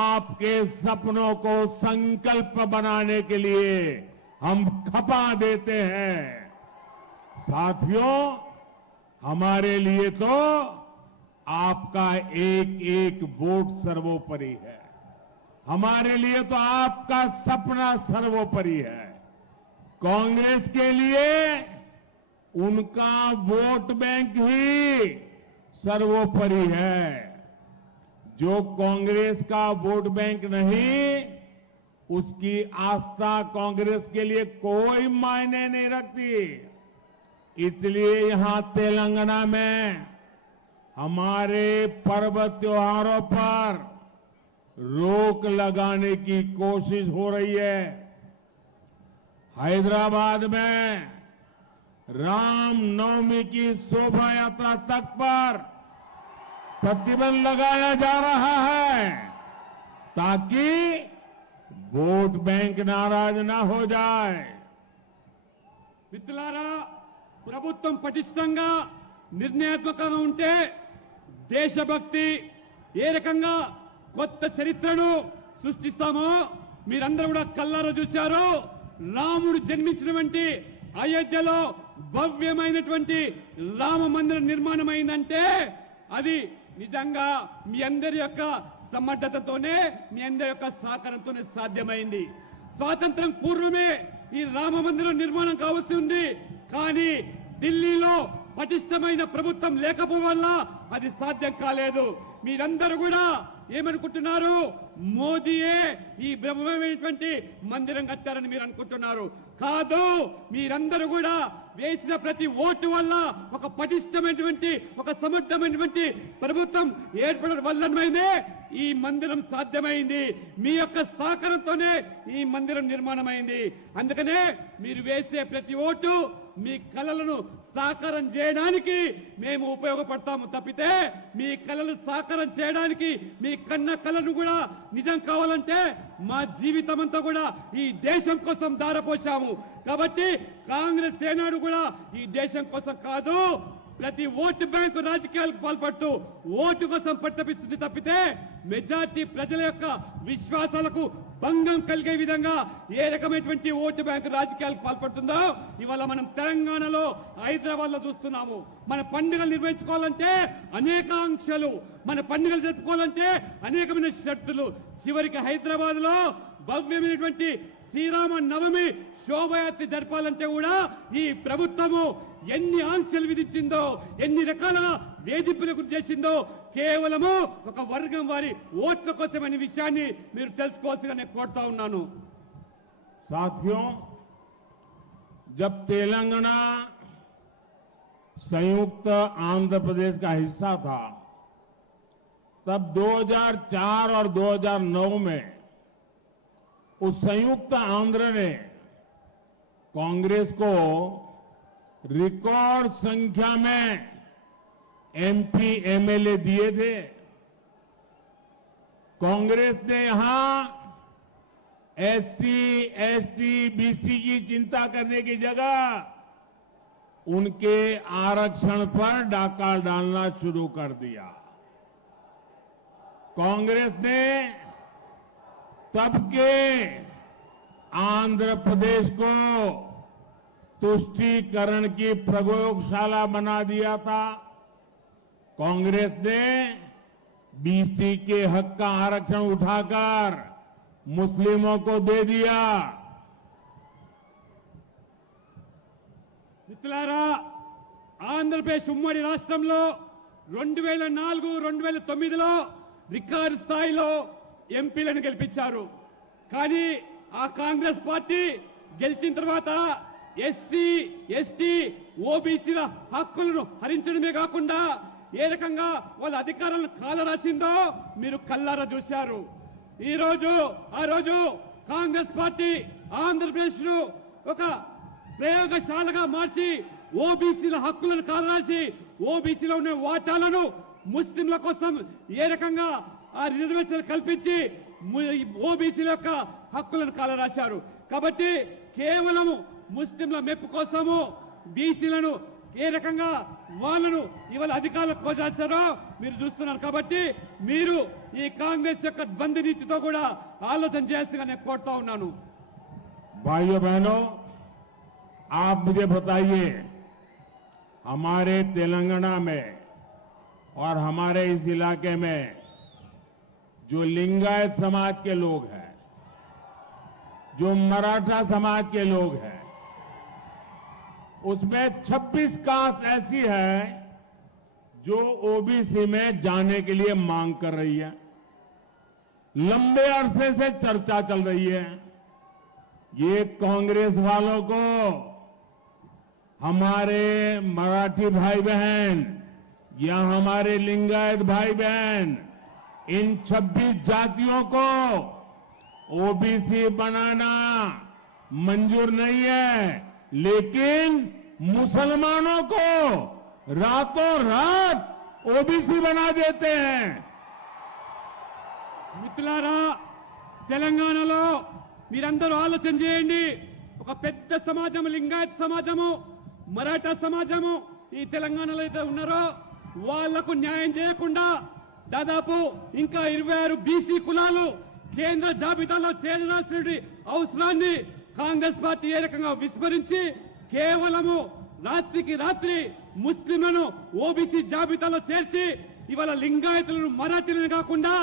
आपके सपनों को संकल्प बनाने के लिए हम खपा देते हैं। साथियों, हमारे लिए तो आपका एक एक वोट सर्वोपरि है। हमारे लिए तो आपका सपना सर्वोपरि है। कांग्रेस के लिए उनका वोट बैंक ही सर्वोपरि है। जो कांग्रेस का वोट बैंक नहीं, उसकी आस्था कांग्रेस के लिए कोई मायने नहीं रखती। इसलिए यहां तेलंगाना में हमारे पर्व त्योहारों पर रोक लगाने की कोशिश हो रही है। हैदराबाद में राम नवमी की शोभा यात्रा तक पर प्रतिबंध लगाया जा रहा है ताकि वोट बैंक नाराज ना हो जाए। మిత్రులారా, ప్రభుత్వం పటిష్టంగా నిర్ణయాత్మకంగా ఉంటే దేశభక్తి ఏ రకంగా కొత్త చరిత్రను సృష్టిస్తామో మీరందరూ కూడా కళ్ళారా చూశారు. రాముడు జన్మించినటువంటి అయోధ్యలో భవ్యమైనటువంటి రామ మందిర నిర్మాణం అయిందంటే అది నిజంగా మీ అందరి యొక్క సమర్థతతోనే, మీ అందరి యొక్క సహకారంతోనే సాధ్యమైంది. స్వాతంత్రం పూర్వమే ఈ రామ మందిరం నిర్మాణం కావాల్సి ఉంది. కానీ ఢిల్లీలో పటిష్టమైన ప్రభుత్వం లేకపోవడం వల్ల అది సాధ్యం కాలేదు. మీరందరూ కూడా ఏమనుకుంటున్నారు? మోదీయే ఈ బ్రహ్మమైనటువంటి మందిరం కట్టారని మీరు అనుకుంటున్నారు. కాదు, మీరందరూ కూడా వేసిన ప్రతి ఓటు వల్ల ఒక పటిష్టమైనటువంటి, ఒక సమర్థమైనటువంటి ప్రభుత్వం ఏర్పడడం వల్లనే ఈ మందిరం సాధ్యమైంది. మీ యొక్క సహకారంతోనే ఈ మందిరం నిర్మాణమైంది. అందుకనే మీరు వేసే ప్రతి ఓటు మీ కలలను సాకారం చేయడానికి మేము ఉపయోగపడతాము తప్పితే, మీ కలలు సాకారం చేయడానికి, మీ కన్న కలను కూడా నిజం కావాలంటే మా జీవితం అంతా కూడా ఈ దేశం కోసం దారపోశాము. కాబట్టి కాంగ్రెస్ ఏనాడు కూడా ఈ దేశం కోసం కాదు, ప్రతి ఓటు బ్యాంకు రాజకీయాలకు పాల్పడుతూ ఓటు కోసం పట్టపిస్తుంది తప్పితే మెజార్టీ ప్రజల యొక్క విశ్వాసాలకు భంగం కలిగే విధంగా ఏ రకమైనటువంటి ఓటు బ్యాంకు రాజకీయాలకు పాల్పడుతుందో ఇవాళ మనం తెలంగాణలో, హైదరాబాద్ లో చూస్తున్నాము. మన పండుగలు నిర్వహించుకోవాలంటే అనేక ఆంక్షలు, మన పండుగలు జరుపుకోవాలంటే అనేకమైన షరతులు. చివరికి హైదరాబాద్ లో భవ్యమైనటువంటి శ్రీరామ నవమి శోభయాత్ర జరపాలంటే కూడా ఈ ప్రభుత్వము ఎన్ని ఆంక్షలు విధించిందో, ఎన్ని రకాల వేధింపులకు చేసిందో కేవలము ఒక వర్గం వారి ఓట్ల కోసమనే విషయాన్ని మీరు తెలుసుకోవాల్సిగా నేను కోరుతా ఉన్నాను. साथियों, जब तेलंगाना संयुक्त आंध्र प्रदेश का हिस्सा था, तब 2004 और 2009 में उस संयुक्त आंध्र ने कांग्रेस को रिकॉर्ड संख्या में एमपी एमएलए दिए थे। कांग्रेस ने यहां एससी, एसटी, बीसी की चिंता करने की जगह उनके आरक्षण पर डाका डालना शुरू कर दिया। कांग्रेस ने तब के आंध्र प्रदेश को तुष्टीकरण की प्रयोगशाला बना दिया था। कांग्रेस ने बीसी के हक का आरक्षण उठाकर मुस्लिमों को दे दिया। మిత్రులారా, ఆంధ్రప్రదేశ్ ఉమ్మడి రాష్ట్రంలో 2004, 2009లో రికార్డు స్థాయిలో ఎంపీలను గెలిపించారు. కానీ ఆ కాంగ్రెస్ పార్టీ గెలిచిన తర్వాత ఎస్సీ, ఎస్టీ, ఓబీసీల హక్కులను హరించడమే కాకుండా ఏ రకంగా వాళ్ళ అధికారాలను కాలరాసిందో మీరు కల్లారా చూశారు. ఆ రోజు కాంగ్రెస్ పార్టీ ఆంధ్రప్రదేశ్ ఒక ప్రయోగశాలగా మార్చి ఓబీసీల హక్కులను కాలరాసి ఓబీసీలో ఉన్న వాటాలను ముస్లింల కోసం ఏ రకంగా ఆ రిజర్వేషన్ కల్పించి ఓబీసీల యొక్క హక్కులను కాలరాశారు. కాబట్టి కేవలం ముస్లింల మెప్పు కోసము బీసీలను ఏ రకంగా వాళ్ళను ఇవాళ అధికారులకు కోసారో మీరు చూస్తున్నారు. కాబట్టి మీరు ఈ కాంగ్రెస్ యొక్క ద్వంద్వ నీతితో కూడా ఆలోచన చేయాల్సిగా నేను కోరుతా ఉన్నాను. भाइयों बहनों, आप मुझे बताइए, हमारे तेलंगाना में और हमारे इस इलाके में जो लिंगायत समाज के लोग हैं, जो मराठा समाज के लोग हैं, उसमें 26 कास्ट ऐसी है जो ओबीसी में जाने के लिए मांग कर रही है. लंबे अरसे से चर्चा चल रही है. ये कांग्रेस वालों को हमारे मराठी भाई बहन या हमारे लिंगायत भाई बहन इन 26 जातियों को ओबीसी बनाना मंजूर नहीं है, लेकिन मुसलमानों को रातों रात ओबीसी बना देते हैं. మిత్రులారా, తెలంగాణలో మీరందరూ ఆలోచన చేయండి. ఒక పెద్ద సమాజం లింగాయత్ సమాజము, మరాఠా సమాజము ఈ తెలంగాణలో అయితే ఉన్నారో వాళ్లకు న్యాయం చేయకుండా దాదాపు ఇంకా 26 బీసీ కులాలు కేంద్ర జాబితాలో చేరాల్సిన అవసరాన్ని కాంగ్రెస్ పార్టీ ఏ రకంగా విస్మరించి కేవలము రాత్రికి రాత్రి ముస్లింలను ఓబీసీ జాబితాలో చేర్చి ఇవాళ లింగాయతులను, మరాఠీలను కాకుండా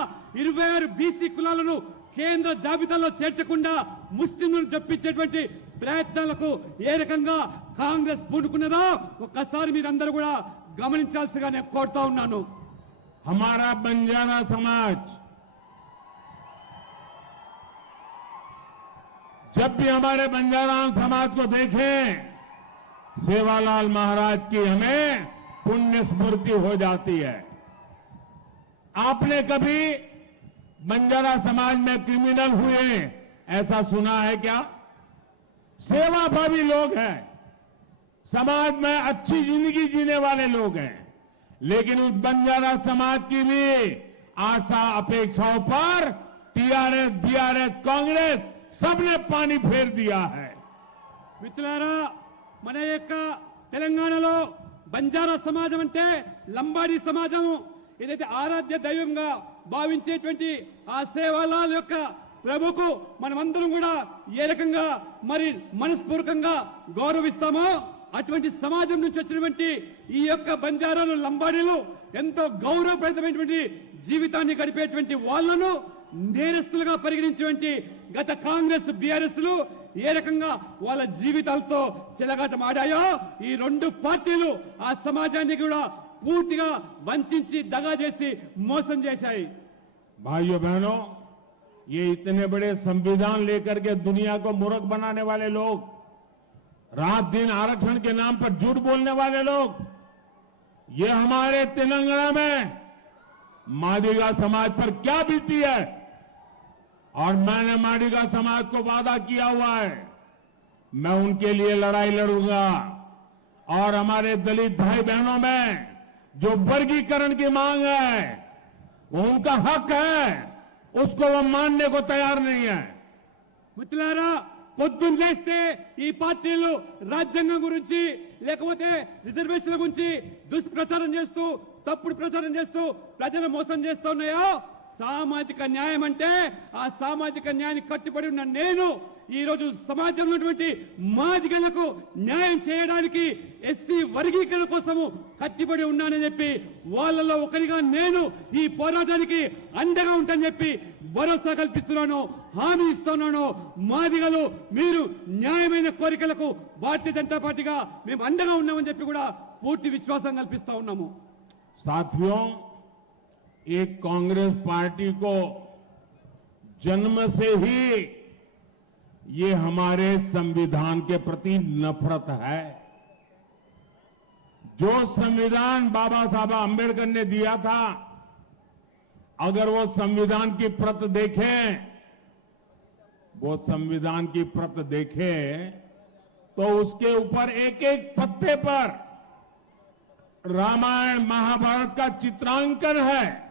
26 బీసీ కులాలను కేంద్ర జాబితాలో చేర్చకుండా ముస్లింలను చెప్పించేటువంటి ప్రయత్నాలకు ఏ రకంగా కాంగ్రెస్ పూనుకున్నదో ఒక్కసారి మీరందరూ కూడా గమనించాల్సిగా నేను కోరుతా ఉన్నాను. हमारा बंजारा समाज जब भी हमारे बंजारा समाज को देखें, सेवालाल महाराज की हमें पुण्य स्मृति हो जाती है. आपने कभी बंजारा समाज में क्रिमिनल हुए ऐसा सुना है क्या? सेवाभावी लोग हैं, समाज में अच्छी जिंदगी जीने वाले लोग हैं, लेकिन उस बंजारा समाज की भी आशा अपेक्षाओं पर टीआरएस, बीआरएस, कांग्रेस सबने पानी फेर दिया है. మిత్రులారా, మన యొక్క తెలంగాణలో బంజారా సమాజం అంటే లంబాడీ సమాజం, ఏదైతే ఆరాధ్య దైవంగా భావించేటువంటి ఆ సేవాలాల్ యొక్క ప్రభుకు మనమందరం కూడా ఏ రకంగా మరి మనస్పూర్వకంగా గౌరవిస్తామో అటువంటి సమాజం నుంచి వచ్చినటువంటి ఈ యొక్క బంజారాలు, లంబాడీలు ఎంతో గౌరవప్రదమైనటువంటి జీవితాన్ని గడిపేటువంటి వాళ్లను నేరస్తులుగా పరిగణించేటువంటి గత కాంగ్రెస్, బీఆర్ఎస్ లు ఏ రకంగా వాళ్ళ జీవితాలతో చెలగాటం ఆడాయో ఈ రెండు పార్టీలు ఆ సమాజాన్ని కూడా పూర్తిగా వంచి దగా చేసి మోసం చేశాయి. भाइयों बहनों, ये इतने बड़े संविधान लेकर के दुनिया को मूर्ख बनाने वाले लोग, रात दिन आरक्षण के नाम पर झूठ बोलने वाले लोग, ये हमारे तेलंगाना में मादिगा समाज पर क्या बीती है. और मैंने मादिगा समाज को वादा किया हुआ है, मैं उनके लिए लड़ाई लड़ूंगा. और हमारे दलित भाई बहनों में जो वर्गीकरण की मांग है वो उनका हक है, उसको वो मानने को तैयार नहीं है. మిత్రులారా, పొద్దున్న లేస్తే ఈ పార్టీలు రాజ్యాంగం గురించి లేకపోతే రిజర్వేషన్ల గురించి దుష్ప్రచారం చేస్తూ తప్పుడు ప్రచారం చేస్తూ ప్రజలు మోసం చేస్తూ ఉన్నాయో, సామాజిక న్యాయం అంటే ఆ సామాజిక న్యాయాన్ని కట్టుబడి ఉన్న నేను ఈ రోజు సమాజంలో ఉన్నటువంటి మాదిగలకు న్యాయం చేయడానికి ఎస్సీ వర్గీకరణ కోసము కట్టుబడి ఉన్నానని చెప్పి వాళ్ళలో ఒకరిగా నేను ఈ పోరాటానికి అండగా ఉంటానని చెప్పి భరోసా కల్పిస్తున్నాను, హామీ ఇస్తున్నాను. మాదిగలు మీరు న్యాయమైన కోరికలకు భారతీయ జనతా పార్టీగా మేము అండగా ఉన్నామని చెప్పి కూడా పూర్తి విశ్వాసం కల్పిస్తా ఉన్నాము. साथियों, एक कांग्रेस पार्टी को जन्म से ही ये हमारे संविधान के प्रति नफरत है। जो संविधान बाबा साहब अंबेडकर ने दिया था, अगर वो संविधान की प्रत देखें, तो उसके ऊपर एक एक पत्ते पर रामायण महाभारत का चित्रांकन है।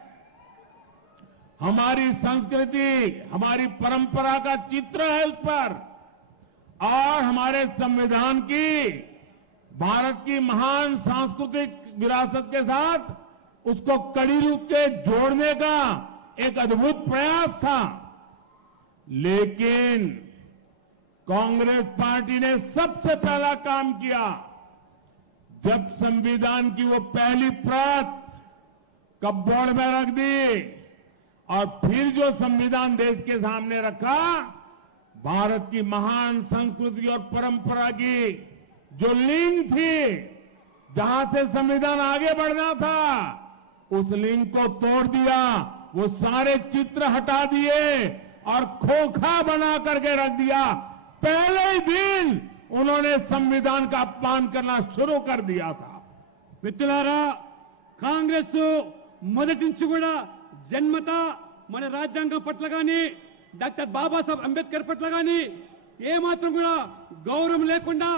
हमारी संस्कृति, हमारी परंपरा का चित्र है उस पर, और हमारे संविधान की, भारत की महान सांस्कृतिक विरासत के साथ उसको कड़ी रूप से जोड़ने का एक अद्भुत प्रयास था। लेकिन कांग्रेस पार्टी ने सबसे पहला काम किया, जब संविधान की वो पहली प्रत कपबोर्ड में रख दी और फिर जो संविधान देश के सामने रखा, भारत की महान संस्कृति और परंपरा की जो लिंक थी, जहां से संविधान आगे बढ़ना था, उस लिंक को तोड़ दिया। वो सारे चित्र हटा दिए और खोखा बना करके रख दिया। पहले ही दिन उन्होंने संविधान का अपमान करना शुरू कर दिया था। మిత్రులారా, కాంగ్రెస్ మొదటి నుంచి కూడా జన్మత మన రాజ్యాంగం పట్ల గాని, డాక్టర్ బాబాసాహెబ్ అంబేద్కర్ పట్ల గాని ఏమాత్రం కూడా గౌరవం లేకుండా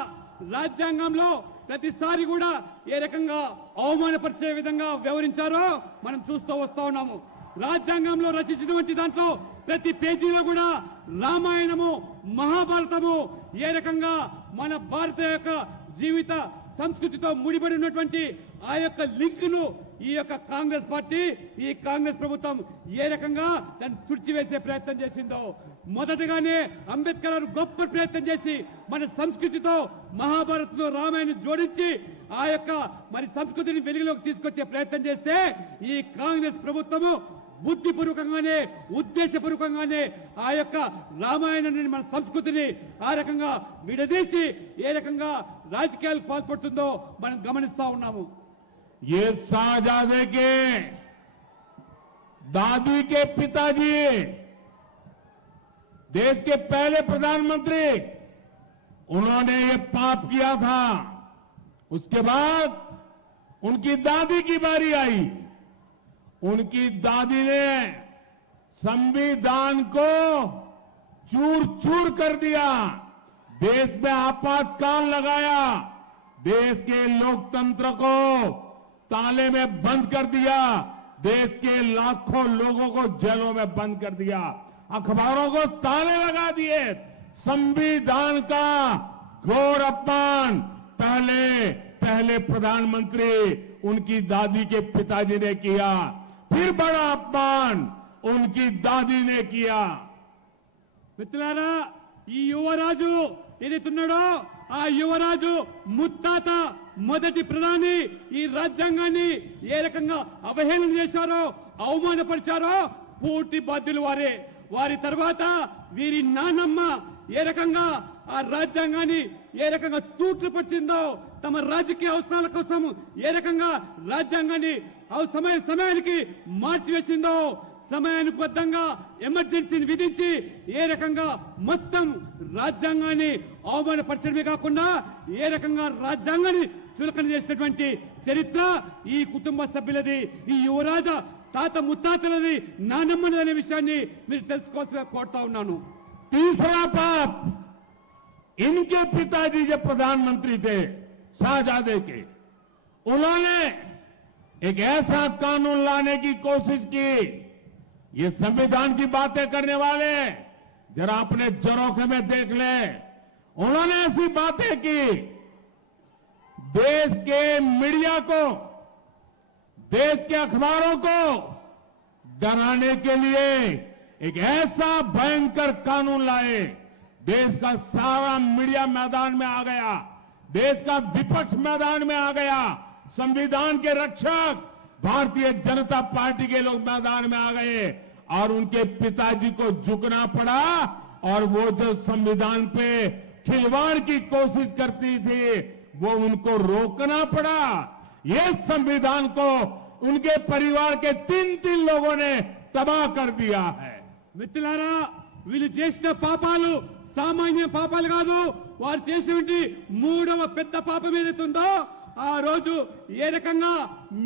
రాజ్యాంగంలో ప్రతిసారి కూడా ఏ రకంగా అవమానపరిచే విధంగా వ్యవహరించారో మనం చూస్తూ వస్తా ఉన్నాము. రాజ్యాంగంలో రచించినటువంటి దాంట్లో ప్రతి పేజీలో కూడా రామాయణము, మహాభారతము ఏ రకంగా మన భారత యొక్క జీవిత సంస్కృతితో ముడిపడి ఉన్నటువంటి ఆ యొక్క లింక్ ను ఈ యొక్క కాంగ్రెస్ పార్టీ, ఈ కాంగ్రెస్ ప్రభుత్వం ఏ రకంగా దాన్ని తుడిచివేసే ప్రయత్నం చేసిందో, మొదటగానే అంబేద్కర్ గారు గొప్ప ప్రయత్నం చేసి మన సంస్కృతితో మహాభారత్లో రామాయణం జోడించి ఆ యొక్క మరి సంస్కృతిని వెలుగులోకి తీసుకొచ్చే ప్రయత్నం చేస్తే, ఈ కాంగ్రెస్ ప్రభుత్వము బుద్ధిపూర్వకంగానే, ఉద్దేశపూర్వకంగానే ఆ యొక్క రామాయణాన్ని, మన సంస్కృతిని ఆ రకంగా విడదీసి ఏ రకంగా రాజకీయాలకు పాల్పడుతుందో మనం గమనిస్తా ఉన్నాము. ये शाहजादे के दादी के पिताजी, देश के पहले प्रधानमंत्री, उन्होंने ये पाप किया था। उसके बाद उनकी दादी की बारी आई। उनकी दादी ने संविधान को चूर चूर कर दिया, देश में आपातकाल लगाया, देश के लोकतंत्र को ताले में बंद कर दिया, देश के लाखों लोगों को जेलों में बंद कर दिया, अखबारों को ताले लगा दिए। संविधान का घोर अपमान पहले प्रधानमंत्री उनकी दादी के पिताजी ने किया, फिर बड़ा अपमान उनकी दादी ने किया। మిత్రులారా, ఈ యువరాజు ఏదైతున్నాడో ఆ యువరాజు ముత్తాత మొదటి ప్రధాని ఈ రాజ్యాంగాన్ని ఏ రకంగా అవహేళన చేశారో, అవమానపరిచారో పూర్తి బాధ్యులు వారే. వారి తర్వాత వీరి నానమ్మ ఏ రకంగా ఆ రాజ్యాంగాన్ని ఏ రకంగా తూట్లు పట్టిందో, తమ రాజకీయ అవసరాల కోసం ఏ రకంగా రాజ్యాంగాన్ని సమయానికి మార్చివేసిందో, సమయానుబద్ధంగా ఎమర్జెన్సీని విధించి ఏ రకంగా మొత్తం రాజ్యాంగాన్ని అవమానపరచడమే కాకుండా ఏ రకంగా రాజ్యాంగాన్ని చులకన చేసినటువంటి చరిత్ర ఈ కుటుంబ సభ్యులది, ఈ యువరాజ తాత ముత్తాతలది, నానమ్మది అనే విషయాన్ని మీరు తెలుసుకోవాల్సిన కోరుతా ఉన్నాను. तीसरा पाप, इनके पिताजी जब प्रधानमंत्री थे शाहजादे के, उन्होंने एक ऐसा कानून लाने की कोशिश की। ये संविधान की बातें करने वाले जरा अपने जरोखे में देख ले, उन्होंने ऐसी बातें की, देश के मीडिया को, देश के अखबारों को डराने के लिए एक ऐसा भयंकर कानून लाए। देश का सारा मीडिया मैदान में आ गया, देश का विपक्ष मैदान में आ गया, संविधान के रक्षक भारतीय जनता पार्टी के लोग मैदान में आ गए। और उनके पिताजी को झुकना पड़ा और वो जो संविधान पे खिलवाड़ की कोशिश करती थी वो उनको रोकना पड़ा। ये संविधान को उनके परिवार के 3 लोगों ने तबाह कर दिया है। మిత్రులారా, వీళ్ళు చేసిన పాపాలు సామాన్య పాపాలు కాదు. వారు చేసినటువంటి 3వ పెద్ద పాపం ఏదైతుందో ఆ రోజు ఏ రకంగా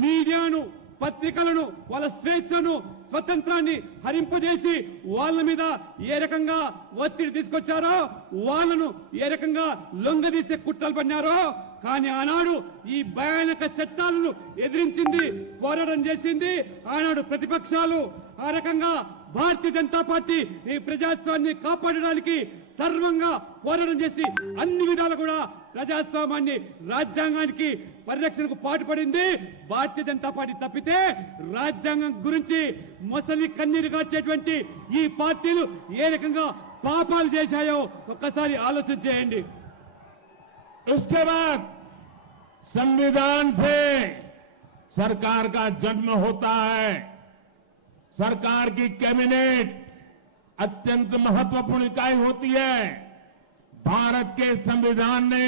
మీడియాను, పత్రికలను, వాళ్ళ స్వేచ్ఛను, స్వతంత్రాన్ని హరింపజేసి వాళ్ళ మీద ఏ రకంగా ఒత్తిడి తీసుకొచ్చారో, వాళ్ళను ఏ రకంగా లొంగదీసే కుట్రలు పన్నారో, కానీ ఆనాడు ఈ భయానక చట్టాలను ఎదిరించింది, పోరాటం చేసింది ఆనాడు ప్రతిపక్షాలు. ఆ రకంగా భారతీయ జనతా పార్టీ ఈ ప్రజాస్వామ్యాన్ని కాపాడడానికి సర్వంగా పోరాటం చేసి అన్ని విధాలు కూడా ప్రజాస్వామ్యాన్ని, రాజ్యాంగానికి పరిరక్షణకు పాటుపడింది భారతీయ జనతా పార్టీ తప్పితే రాజ్యాంగం గురించి మొసలి కన్నీరు కార్చేటువంటి ఈ పార్టీలు ఏ రకంగా పాపాలు చేశాయో ఒక్కసారి ఆలోచన చేయండి. उसके बाद संविधान से सरकार का जन्म होता है। सरकार की कैबिनेट अत्यंत महत्वपूर्ण इकाई होती है। भारत के संविधान ने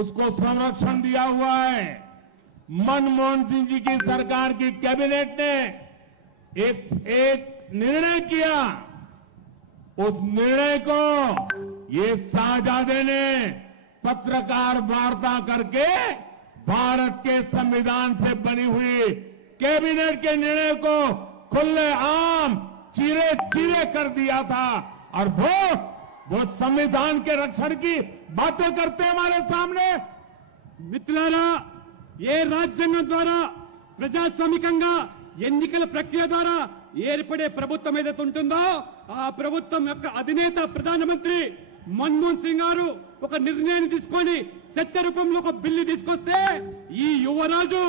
उसको संरक्षण दिया हुआ है। मनमोहन सिंह जी की सरकार की कैबिनेट ने एक निर्णय किया। उस निर्णय को ये शाहजादे ने पत्रकार वार्ता करके भारत के संविधान से बनी हुई कैबिनेट के निर्णय को खुले आम चीरे चीरे कर दिया था और वो संविधान के रक्षण की बातें करते हमारे सामने। మిత్రులారా, ఏ రాజ్యాంగం ద్వారా ప్రజాస్వామికంగా ఎన్నికల ప్రక్రియ ద్వారా ఏర్పడే ప్రభుత్వం ఏదైతే ఉంటుందో ఆ ప్రభుత్వం యొక్క అధినేత ప్రధానమంత్రి మన్మోహన్ సింగ్ గారు ఒక నిర్ణయాన్ని తీసుకొని చట్ట రూపంలో ఒక బిల్లు తీసుకొస్తే ఈ యువరాజు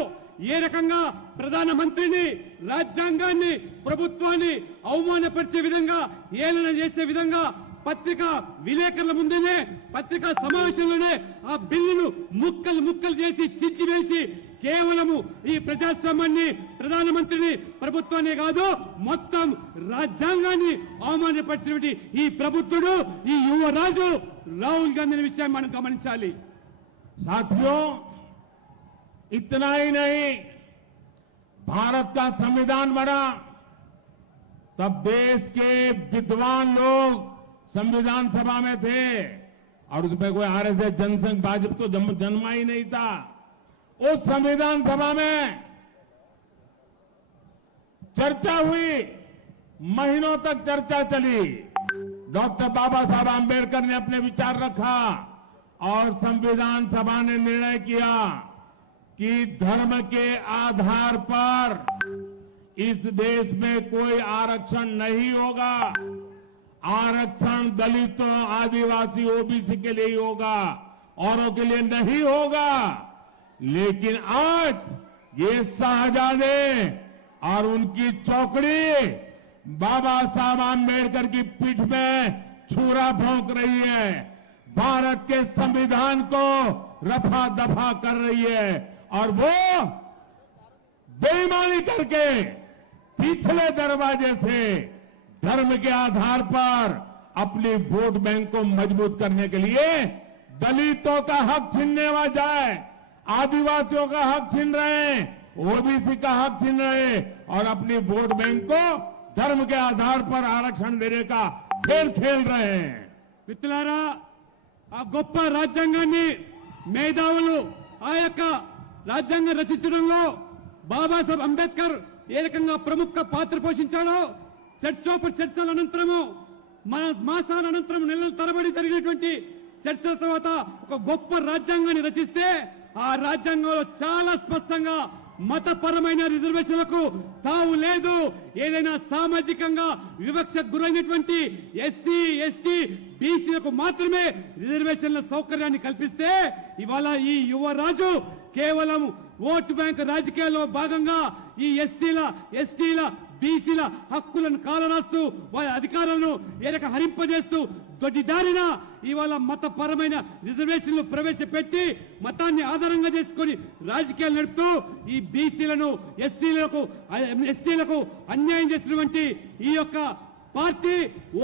ఏ రకంగా ప్రధానమంత్రిని, రాజ్యాంగాన్ని, ప్రభుత్వాన్ని అవమానపరిచే విధంగా, ఏలన చేసే విధంగా పత్రికా విలేకరుల ముందేనే, పత్రికా సమావేశంలోనే ఆ బిల్లును ముక్కలు ముక్కలు చేసి చించివేసి కేవలము ఈ ప్రజాస్వామ్యాన్ని, ప్రధానమంత్రిని, ప్రభుత్వాన్ని కాదు మొత్తం రాజ్యాంగాన్ని అవమానపరిచినటువంటి ఈ ప్రభుత్వుడు, ఈ యువరాజు రాహుల్ గాంధీ అనే విషయాన్ని మనం గమనించాలి. साथियों, इतना ही नहीं, भारत का संविधान बना तब देश के विद्वान लोग संविधान सभा में थे और उसमें कोई आरएसएस, जनसंघ, भाजपा तो जन्मा ही नहीं था। उस संविधान सभा में चर्चा हुई, महीनों तक चर्चा चली। डॉक्टर बाबा साहब आंबेडकर ने अपने विचार रखा और संविधान सभा ने निर्णय किया कि धर्म के आधार पर इस देश में कोई आरक्षण नहीं होगा। आरक्षण दलितों, आदिवासी, ओबीसी के लिए ही होगा, औरों के लिए नहीं होगा। लेकिन आज ये शाहजादे और उनकी चौकड़ी बाबा साहब आंबेडकर की पीठ में छुरा भोंक रही है, भारत के संविधान को रफा दफा कर रही है और वो बेईमानी करके पिछले दरवाजे से धर्म के आधार पर अपनी वोट बैंक को मजबूत करने के लिए दलितों का हक छीनने जाए, आदिवासियों का हक छीन रहे हैं, ओबीसी का हक छीन रहे हैं और अपनी वोट बैंक को धर्म के आधार पर आरक्षण देने का खेल खेल रहे हैं। మిత్రులారా, ఆ గొప్ప రాజ్యాంగాన్ని మేధావులు ఆ యొక్క రాజ్యాంగం రచించడంలో బాబాసాహెబ్ అంబేద్కర్ ఏ రకంగా ప్రముఖ పాత్ర పోషించాడో చర్చోపరి చర్చల అనంతరము, మాసాల అనంతరం నెలల తరబడి జరిగినటువంటి చర్చల తర్వాత ఒక గొప్ప రాజ్యాంగాన్ని రచిస్తే ఆ రాజ్యాంగంలో చాలా స్పష్టంగా మతపరమైన రిజర్వేషన్లకు తావు లేదు. ఏదైనా సామాజికంగా వివక్షకు గురైనటువంటి ఎస్సీ, ఎస్టీ, బీసీలకు మాత్రమే రిజర్వేషన్ల సౌకర్యాన్ని కల్పిస్తే ఇవాళ ఈ యువరాజు కేవలం ఓటు బ్యాంక్ రాజకీయాల్లో భాగంగా ఈ ఎస్సీల, ఎస్టీల, బీసీల హక్కులను కాలరాస్తూ వాళ్ళ అధికారాలను ఏ రకంగా హరింపజేస్తూ దొడ్డిదారిన ఇవాళ మతపరమైన రిజర్వేషన్లు ప్రవేశపెట్టి మతాన్ని ఆధారంగా చేసుకొని రాజకీయాలు నడుపుతూ ఈ బీసీలను ఎస్టీలకు అన్యాయం చేసినటువంటి ఈ యొక్క పార్టీ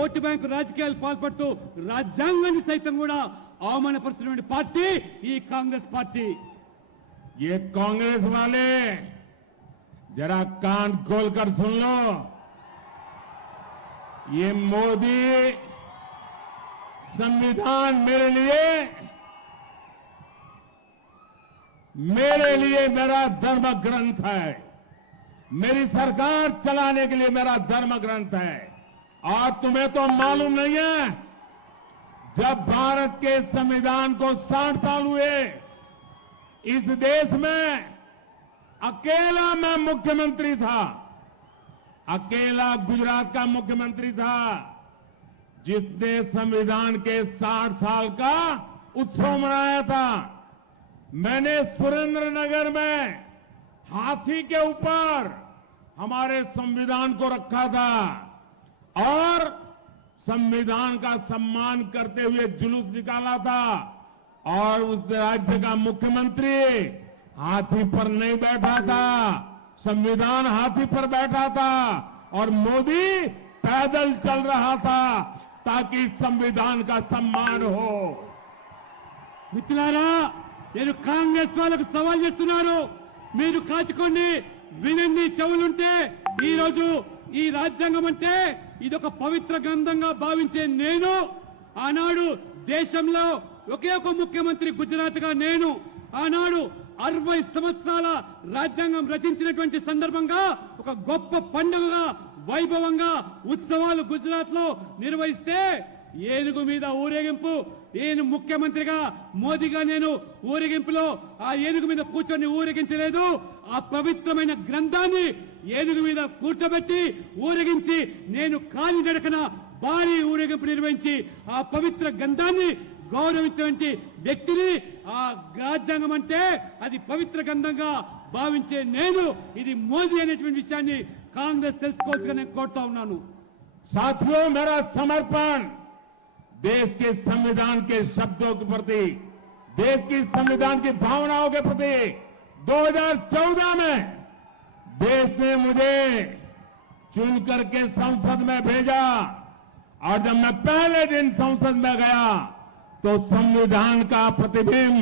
ఓటు బ్యాంకు రాజకీయాలు పాల్పడుతూ రాజ్యాంగాన్ని సైతం కూడా అవమానపరుస్తున్నటువంటి పార్టీ ఈ కాంగ్రెస్ పార్టీ. ये कांग्रेस वाले जरा कान खोलकर सुन लो, ये मोदी संविधान मेरे लिए मेरा धर्म ग्रंथ है, मेरी सरकार चलाने के लिए मेरा धर्म ग्रंथ है। और तुम्हें तो मालूम नहीं है, जब भारत के संविधान को 60 साल हुए, इस देश में अकेला मैं मुख्यमंत्री था, अकेला गुजरात का मुख्यमंत्री था जिसने संविधान के 60 साल का उत्सव मनाया था। मैंने सुरेंद्रनगर में हाथी के ऊपर हमारे संविधान को रखा था और संविधान का सम्मान करते हुए जुलूस निकाला था। और उस राज्य का मुख्यमंत्री हाथी पर नहीं बैठा था, संविधान हाथी पर बैठा था और मोदी पैदल चल रहा था ताकि संविधान का सम्मान हो। మిత్రులారా, నేను కాంగ్రెస్ వాళ్ళకు సవాల్ చేస్తున్నాను, మీరు కాచుకోండి, వినండి, చెవులుంటే. ఈ రోజు ఈ రాజ్యాంగం అంటే ఇదొక పవిత్ర గ్రంథంగా భావించే నేను, ఆనాడు దేశంలో ఒకే ఒక ముఖ్యమంత్రి గుజరాత్ గా నేను ఆనాడు 60 సంవత్సరాల రాజ్యాంగం రచించినటువంటి సందర్భంగా ఒక గొప్ప పండుగగా వైభవంగా ఉత్సవాలు గుజరాత్ లో నిర్వహిస్తే ఏనుగు మీద ఊరేగింపు, నేను ముఖ్యమంత్రిగా మోదీగా నేను ఊరేగింపులో ఆ ఏనుగు మీద కూర్చొని ఊరేగించలేదు, ఆ పవిత్రమైన గ్రంథాన్ని ఏనుగు మీద కూర్చోబెట్టి ఊరేగించి నేను కాలినడకన భారీ ఊరేగింపు నిర్వహించి ఆ పవిత్ర గ్రంథాన్ని గౌరవించినటువంటి వ్యక్తిని, ఆ రాజ్యాంగం అంటే అది పవిత్ర గ్రంథంగా భావించే నేను, ఇది మోదీ అనేటువంటి విషయాన్ని కాంగ్రెస్ తెలుసుకోవాల్సిగా నేను కోరుతా ఉన్నాను. साथियों, मेरा समर्पण देश के संविधान के शब्दों के प्रति, देश की संविधान की भावनाओं के प्रति 2014 में देश ने मुझे चुन करके संसद में भेजा और जब मैं पहले दिन संसद में गया तो संविधान का प्रतिबिंब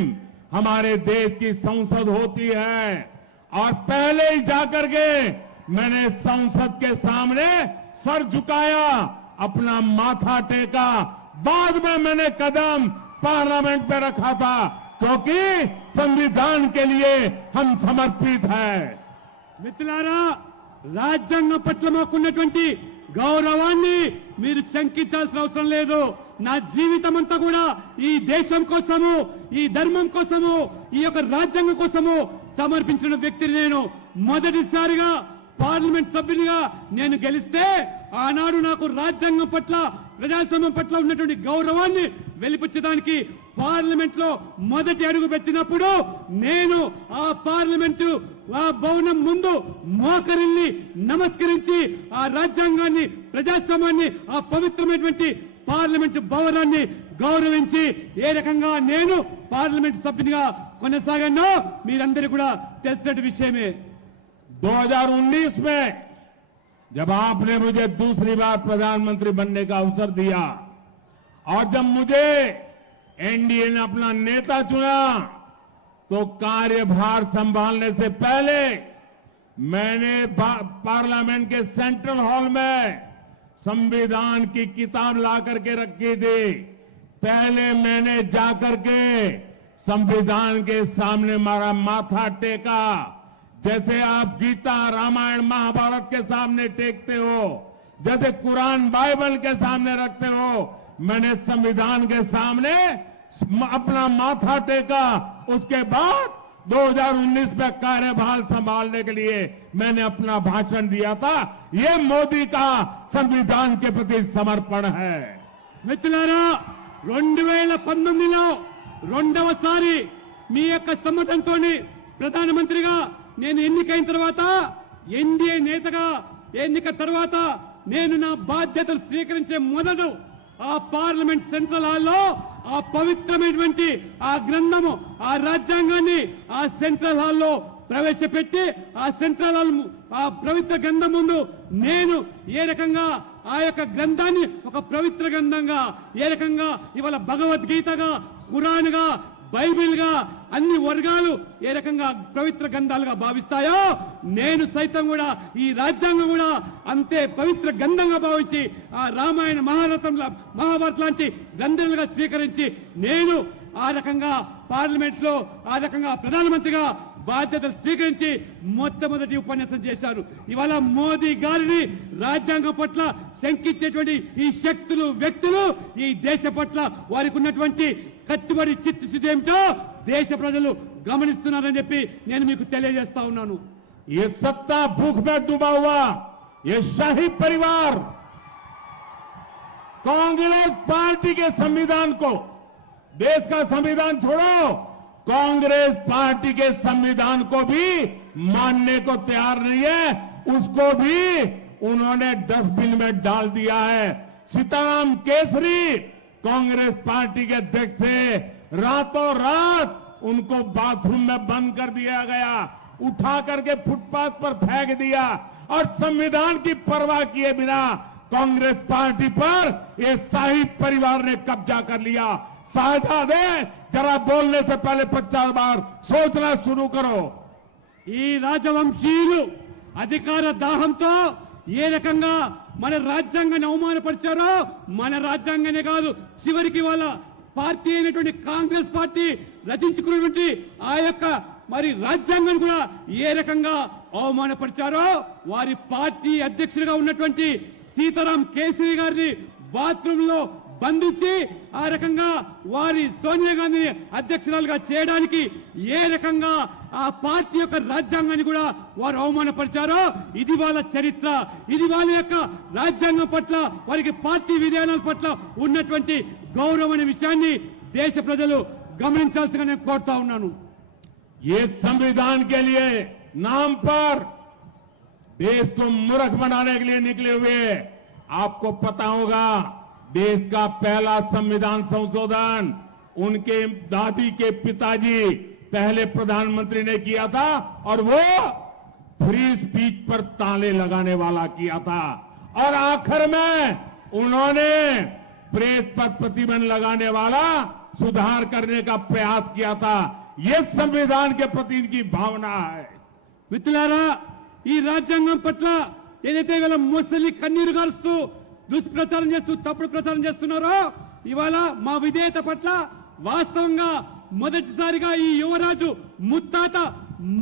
हमारे देश की संसद होती है और पहले ही जाकर के मैंने संसद के सामने सर झुकाया, अपना माथा टेका। बाद में मैंने कदम पार्लियामेंट में रखा था क्योंकि संविधान के लिए हम समर्पित हैं। మిత్రులారా, రాజ్యాంగం పట్ల మాకున్నటువంటి గౌరవాన్ని మీరు శంకించాల్సిన అవసరం లేదు. నా జీవితం అంతా కూడా ఈ దేశం కోసము, ఈ ధర్మం కోసము, ఈ యొక్క రాజ్యాంగం కోసము సమర్పించిన వ్యక్తిని నేను. మొదటిసారిగా పార్లమెంట్ సభ్యునిగా నేను గెలిస్తే ఆనాడు నాకు రాజ్యాంగం పట్ల, ప్రజాస్వామ్యం పట్ల ఉన్నటువంటి గౌరవాన్ని వెలిపించడానికి పార్లమెంట్ లో మొదటి అడుగు పెట్టినప్పుడు నేను ఆ పార్లమెంటు ఆ భవనం ముందు మోకరిల్లి నమస్కరించి ఆ రాజ్యాంగాన్ని, ప్రజాస్వామ్యాన్ని, ఆ పవిత్రమైనటువంటి పార్లమెంటు భవనాన్ని గౌరవించి ఏ రకంగా నేను పార్లమెంట్ సభ్యునిగా కొనసాగానో మీరందరూ కూడా తెలిసిన విషయమే. 2019 में जब आपने मुझे दूसरी बार प्रधानमंत्री बनने का अवसर दिया और जब मुझे एनडीए ने अपना नेता चुना तो कार्यभार संभालने से पहले मैंने पार्लियामेंट के सेंट्रल हॉल में संविधान की किताब ला करके रखी थी। पहले मैंने जाकर के संविधान के सामने मारा माथा टेका, जैसे आप गीता, रामायण, महाभारत के सामने टेकते हो, जैसे कुरान, बाइबल के सामने रखते हो, मैंने संविधान के सामने अपना माथा टेका। उसके बाद 2019 में कार्यभार संभालने के लिए मैंने अपना भाषण दिया था। ये मोदी का संविधान के प्रति समर्पण है। మిత్రులారా, 2019లో రెండవసారి మీ యొక్క సమ్మతంతో ప్రధానమంత్రిగా నేను ఎన్నికైన తర్వాత, ఎన్డీఏ నేతగా ఎన్నిక తర్వాత నేను నా బాధ్యతలు స్వీకరించే మొదలు ఆ పార్లమెంట్ సెంట్రల్ హాల్లో ఆ పవిత్రమైనటువంటి ఆ గ్రంథము ఆ రాజ్యాంగాన్ని ఆ సెంట్రల్ హాల్లో ప్రవేశపెట్టి ఆ సెంట్రల్ హాల్ ఆ పవిత్ర గ్రంథం ముందు నేను ఏ రకంగా ఆ యొక్క గ్రంథాన్ని ఒక పవిత్ర గ్రంథంగా ఏ రకంగా ఇవాళ భగవద్గీతగా ఖురాన్ గా బైబిల్ గా అన్ని వర్గాలు ఏ రకంగా పవిత్ర గ్రంథాలుగా భావిస్తాయో నేను సైతం కూడా ఈ రాజ్యాంగం కూడా అంతే పవిత్ర గ్రంథంగా భావించి ఆ రామాయణ మహాభారత లాంటి గ్రంథాలుగా స్వీకరించి నేను ఆ రకంగా పార్లమెంట్ లో ఆ రకంగా ప్రధానమంత్రిగా బాధ్యతలు స్వీకరించి మొట్టమొదటి ఉపన్యాసం చేశారు. ఇవాళ మోదీ గారిని రాజ్యాంగం పట్ల శంకించేటువంటి ఈ శక్తులు వ్యక్తులు ఈ దేశ పట్ల వారికి ఉన్నటువంటి కట్టుబడి చిత్తశుద్ధి ఏమిటో దేశ ప్రజలు గమనిస్తున్నారని చెప్పి నేను మీకు తెలియజేస్తా ఉన్నాను. ये सत्ता भूख में डूबा हुआ ये शाही परिवार कांग्रेस पार्टी के संविधान को, देश का संविधान छोड़ो, कांग्रेस पार्टी के संविधान को भी मानने को तैयार नहीं है. उसको भी उन्होंने डस्टबिन में डाल दिया है. सीताराम केसरी कांग्रेस पार्टी के अध्यक्ष थे, रातों रात उनको बाथरूम में बंद कर दिया गया, उठा करके फुटपाथ पर फेंक दिया और संविधान की परवाह किए बिना कांग्रेस पार्टी पर ये शाही परिवार ने कब्जा कर लिया. साझादे जरा बोलने से पहले 50 बार सोचना शुरू करो. ఈ రాజవంశీయులు అధికార దాహంతో ఏ రకంగా మన రాజ్యాంగాన్ని అవమానపరిచారో మన రాజ్యాంగానే కాదు చివరికి వాళ్ళ పార్టీ అయినటువంటి కాంగ్రెస్ పార్టీ రచించుకున్నటువంటి ఆ యొక్క మరి రాజ్యాంగాన్ని కూడా ఏ రకంగా అవమానపరిచారో వారి పార్టీ అధ్యక్షుడిగా ఉన్నటువంటి సీతారాం కేసరి గారిని బాత్రూమ్ లో బంధించి ఆ రకంగా వారి సోనియా గాంధీని అధ్యక్షురాలుగా చేయడానికి ఏ రకంగా ఆ పార్టీ యొక్క రాజ్యాంగాన్ని కూడా వారు అవమానపరిచారో ఇది వాళ్ళ చరిత్ర, ఇది వాళ్ళ యొక్క రాజ్యాంగం పట్ల వారికి పార్టీ విధానాల పట్ల ఉన్నటువంటి గౌరవం అనే విషయాన్ని దేశ ప్రజలు గమనించాల్సిగా నేను కోరుతా ఉన్నాను. ये संविधान के लिए नाम पर देश को मूर्ख बनाने के लिए निकले हुए. आपको पता होगा देश का पहला संविधान संशोधन उनके दादी के पिताजी पहले प्रधानमंत्री ने किया था और वो फ्री स्पीच पर ताले लगाने वाला किया था और आखिर में उन्होंने प्रेस पर प्रतिबंध लगाने वाला सुधार करने का प्रयास किया था. ये संविधान के प्रति इनकी भावना है. మిత్రులారా ఈ రాజ్యాంగం పట్ల ఏదైతే వీళ్ళ ముసలి కన్నీరు గారుస్తూ దుష్ప్రచారం చేస్తూ తప్పుడు ప్రచారం చేస్తున్నారో ఇవాళ మా విధేయత పట్ల వాస్తవంగా మొదటిసారిగా ఈ యువరాజు ముత్తాత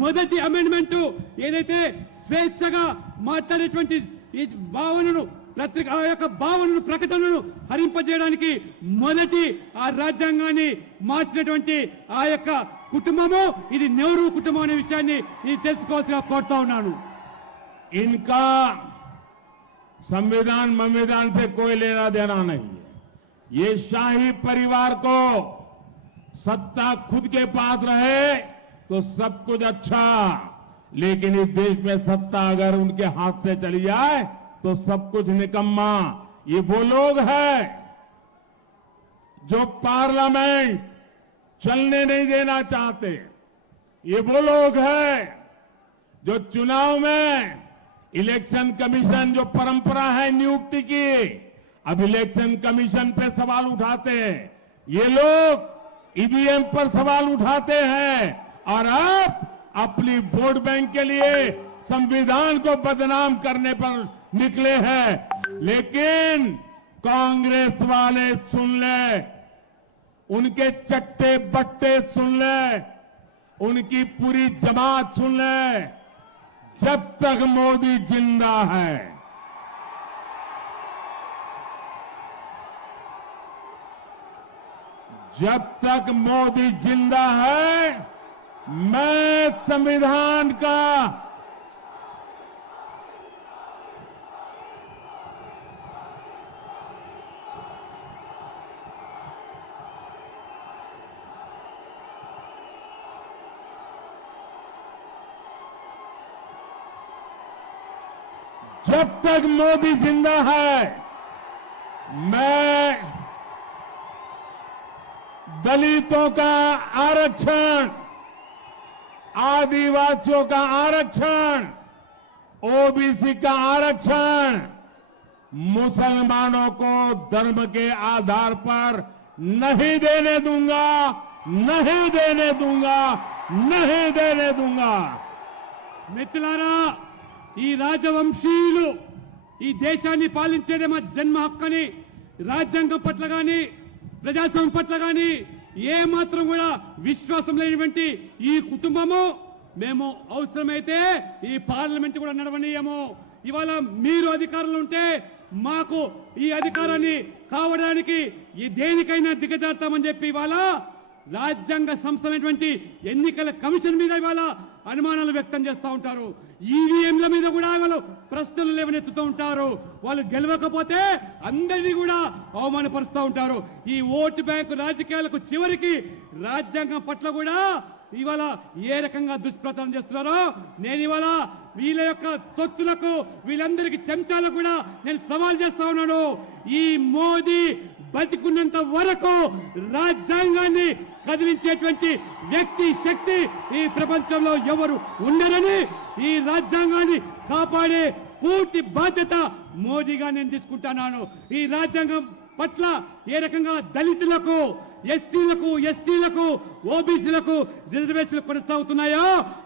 మొదటి అమెండ్మెంట్ ఏదైతే స్వేచ్ఛగా మాట్లాడేటువంటి ఈ భావనను పత్రిక ఆ యొక్క భావనను ప్రకటనను హరింపజేయడానికి మొదటి ఆ రాజ్యాంగాన్ని మార్చినటువంటి ఆ యొక్క కుటుంబము ఇది నెహ్రూ కుటుంబం అనే విషయాన్ని ఇది తెలుసుకోవాల్సిగా కోరుతా ఉన్నాను. इनका संविधान से कोई लेना देना नहीं है. ये शाही परिवार को सत्ता खुद के पास रहे तो सब कुछ अच्छा, लेकिन इस देश में सत्ता अगर उनके हाथ से चली जाए तो सब कुछ निकम्मा. ये वो लोग हैं जो पार्लियामेंट चलने नहीं देना चाहते. ये वो लोग हैं जो चुनाव में इलेक्शन कमीशन जो परंपरा है नियुक्ति की, अब इलेक्शन कमीशन पे सवाल उठाते हैं. ये लोग ईवीएम पर सवाल उठाते हैं और अब अपनी वोट बैंक के लिए संविधान को बदनाम करने पर निकले हैं. लेकिन कांग्रेस वाले सुन ले, उनके चट्टे बट्टे सुन ले, उनकी पूरी जमात सुन ले. जब तक मोदी जिंदा है, जब तक मोदी जिंदा है, मैं संविधान का जब तक मोदी जिंदा है मैं दलितों का आरक्षण, आदिवासियों का आरक्षण, ओबीसी का आरक्षण, मुसलमानों को धर्म के आधार पर नहीं देने दूंगा, नहीं देने दूंगा, नहीं देने दूंगा। మిత్రులారా, ఈ రాజవంశీయులు ఈ దేశాన్ని పాలించేదే మా జన్మ హక్కని, రాజ్యాంగం పట్ల గాని ప్రజాస్వామ్యం పట్ల గాని ఏ మాత్రం కూడా విశ్వాసం లేనివంటి ఈ కుటుంబము మేము అవసరమైతే ఈ పార్లమెంట్ కూడా నడవనీయము. ఇవాళ మీరు అధికారంలో ఉంటే మాకు ఈ అధికారాన్ని కావడానికి ఈ దేనికైనా దిగజారుతామని చెప్పి ఇవాళ రాజ్యాంగ సంస్థలైనటువంటి ఎన్నికల కమిషన్ మీద ఇవాళ అనుమానాలు వ్యక్తం చేస్తూ ఉంటారు. ఈవీఎంల మీద కూడా వాళ్ళు ప్రశ్నలు లేవనెత్తుతూ ఉంటారు. వాళ్ళు గెలవకపోతే అందరినీ కూడా అవమానపరుస్తూ ఉంటారు. ఈ ఓటు బ్యాంకు రాజకీయాలకు చివరికి రాజ్యాంగం పట్ల కూడా ఇవాళ ఏ రకంగా దుష్ప్రచారం చేస్తున్నారో నేను ఇవాళ వీళ్ళ యొక్క తొత్తులకు వీళ్ళందరికీ చెంచాలకు కూడా నేను సవాల్ చేస్తా ఉన్నాను. ఈ మోదీ బతికున్నంత వరకు రాజ్యాంగాన్ని కదిలించేటువంటి వ్యక్తి శక్తి ఈ ప్రపంచంలో ఎవరు ఉండరని, ఈ రాజ్యాంగాన్ని కాపాడే పూర్తి బాధ్యత మోదీగా నేను తీసుకుంటున్నాను. ఈ రాజ్యాంగం పట్ల ఏ రకంగా దళితులకు, ఎస్సీలకు, ఎస్టీలకు, ఓబీసీలకు రిజర్వేషన్లు కొనసాగుతున్నాయో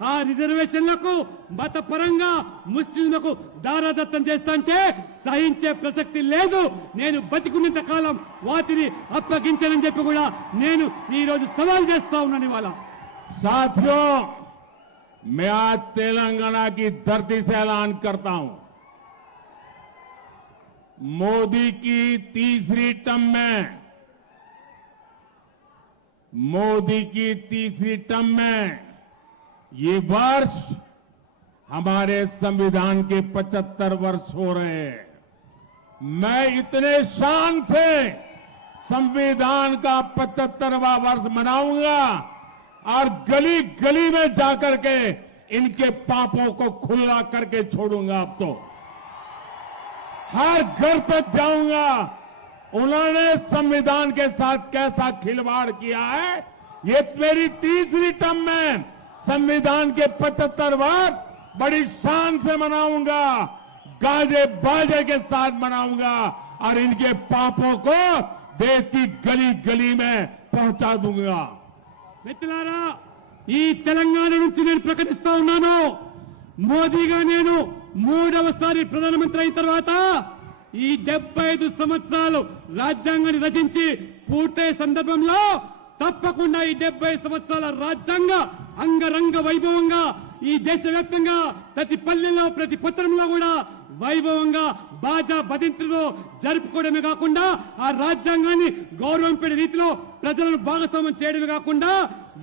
ఆ రిజర్వేషన్లకు మతపరంగా ముస్లింలకు దారాదత్తం చేస్తాంటే సహించే ప్రసక్తి లేదు. నేను బతికున్నంత కాలం వాటిని అప్పగించానని చెప్పి కూడా నేను ఈ రోజు సవాల్ చేస్తా ఉన్నాను. ఇవాళ साथियों, मैं आज तेलंगाना की धरती से ऐलान करता हूं, मोदी की तीसरी टर्म में, मोदी की तीसरी टर्म में ये वर्ष हमारे संविधान के 75 वर्ष हो रहे हैं। मैं इतने शान से संविधान का 75वां वर्ष मनाऊंगा और गली गली में जाकर के इनके पापों को खुला करके छोड़ूंगा। अब तो हर घर तक जाऊंगा, उन्होंने संविधान के साथ कैसा खिलवाड़ किया है। ये मेरी तीसरी टर्म में संविधान के 75 वर्ष बड़ी शान से मनाऊंगा, गाजे बाजे के साथ मनाऊंगा और इनके पापों को देश की गली गली में पहुंचा दूंगा। మిత్రులారా, ఈ తెలంగాణ నుంచి నేను ప్రకటిస్తా ఉన్నాను, మోదీగా నేను మూడవసారి ప్రధానమంత్రి అయిన తర్వాత ఈ 75 సంవత్సరాలు రాజ్యాంగాన్ని రచించి పూర్తయ్యే సందర్భంలో తప్పకుండా ఈ 70 సంవత్సరాల రాజ్యాంగ అంగరంగ వైభవంగా ఈ దేశవ్యాప్తంగా ప్రతి పల్లెల్లో ప్రతి పట్టణంలో కూడా వైభవంగా బాజా బదింతులో జరుపుకోవడమే కాకుండా ఆ రాజ్యాంగాన్ని గౌరవింపే రీతిలో ప్రజలను భాగస్వామ్యం చేయడమే కాకుండా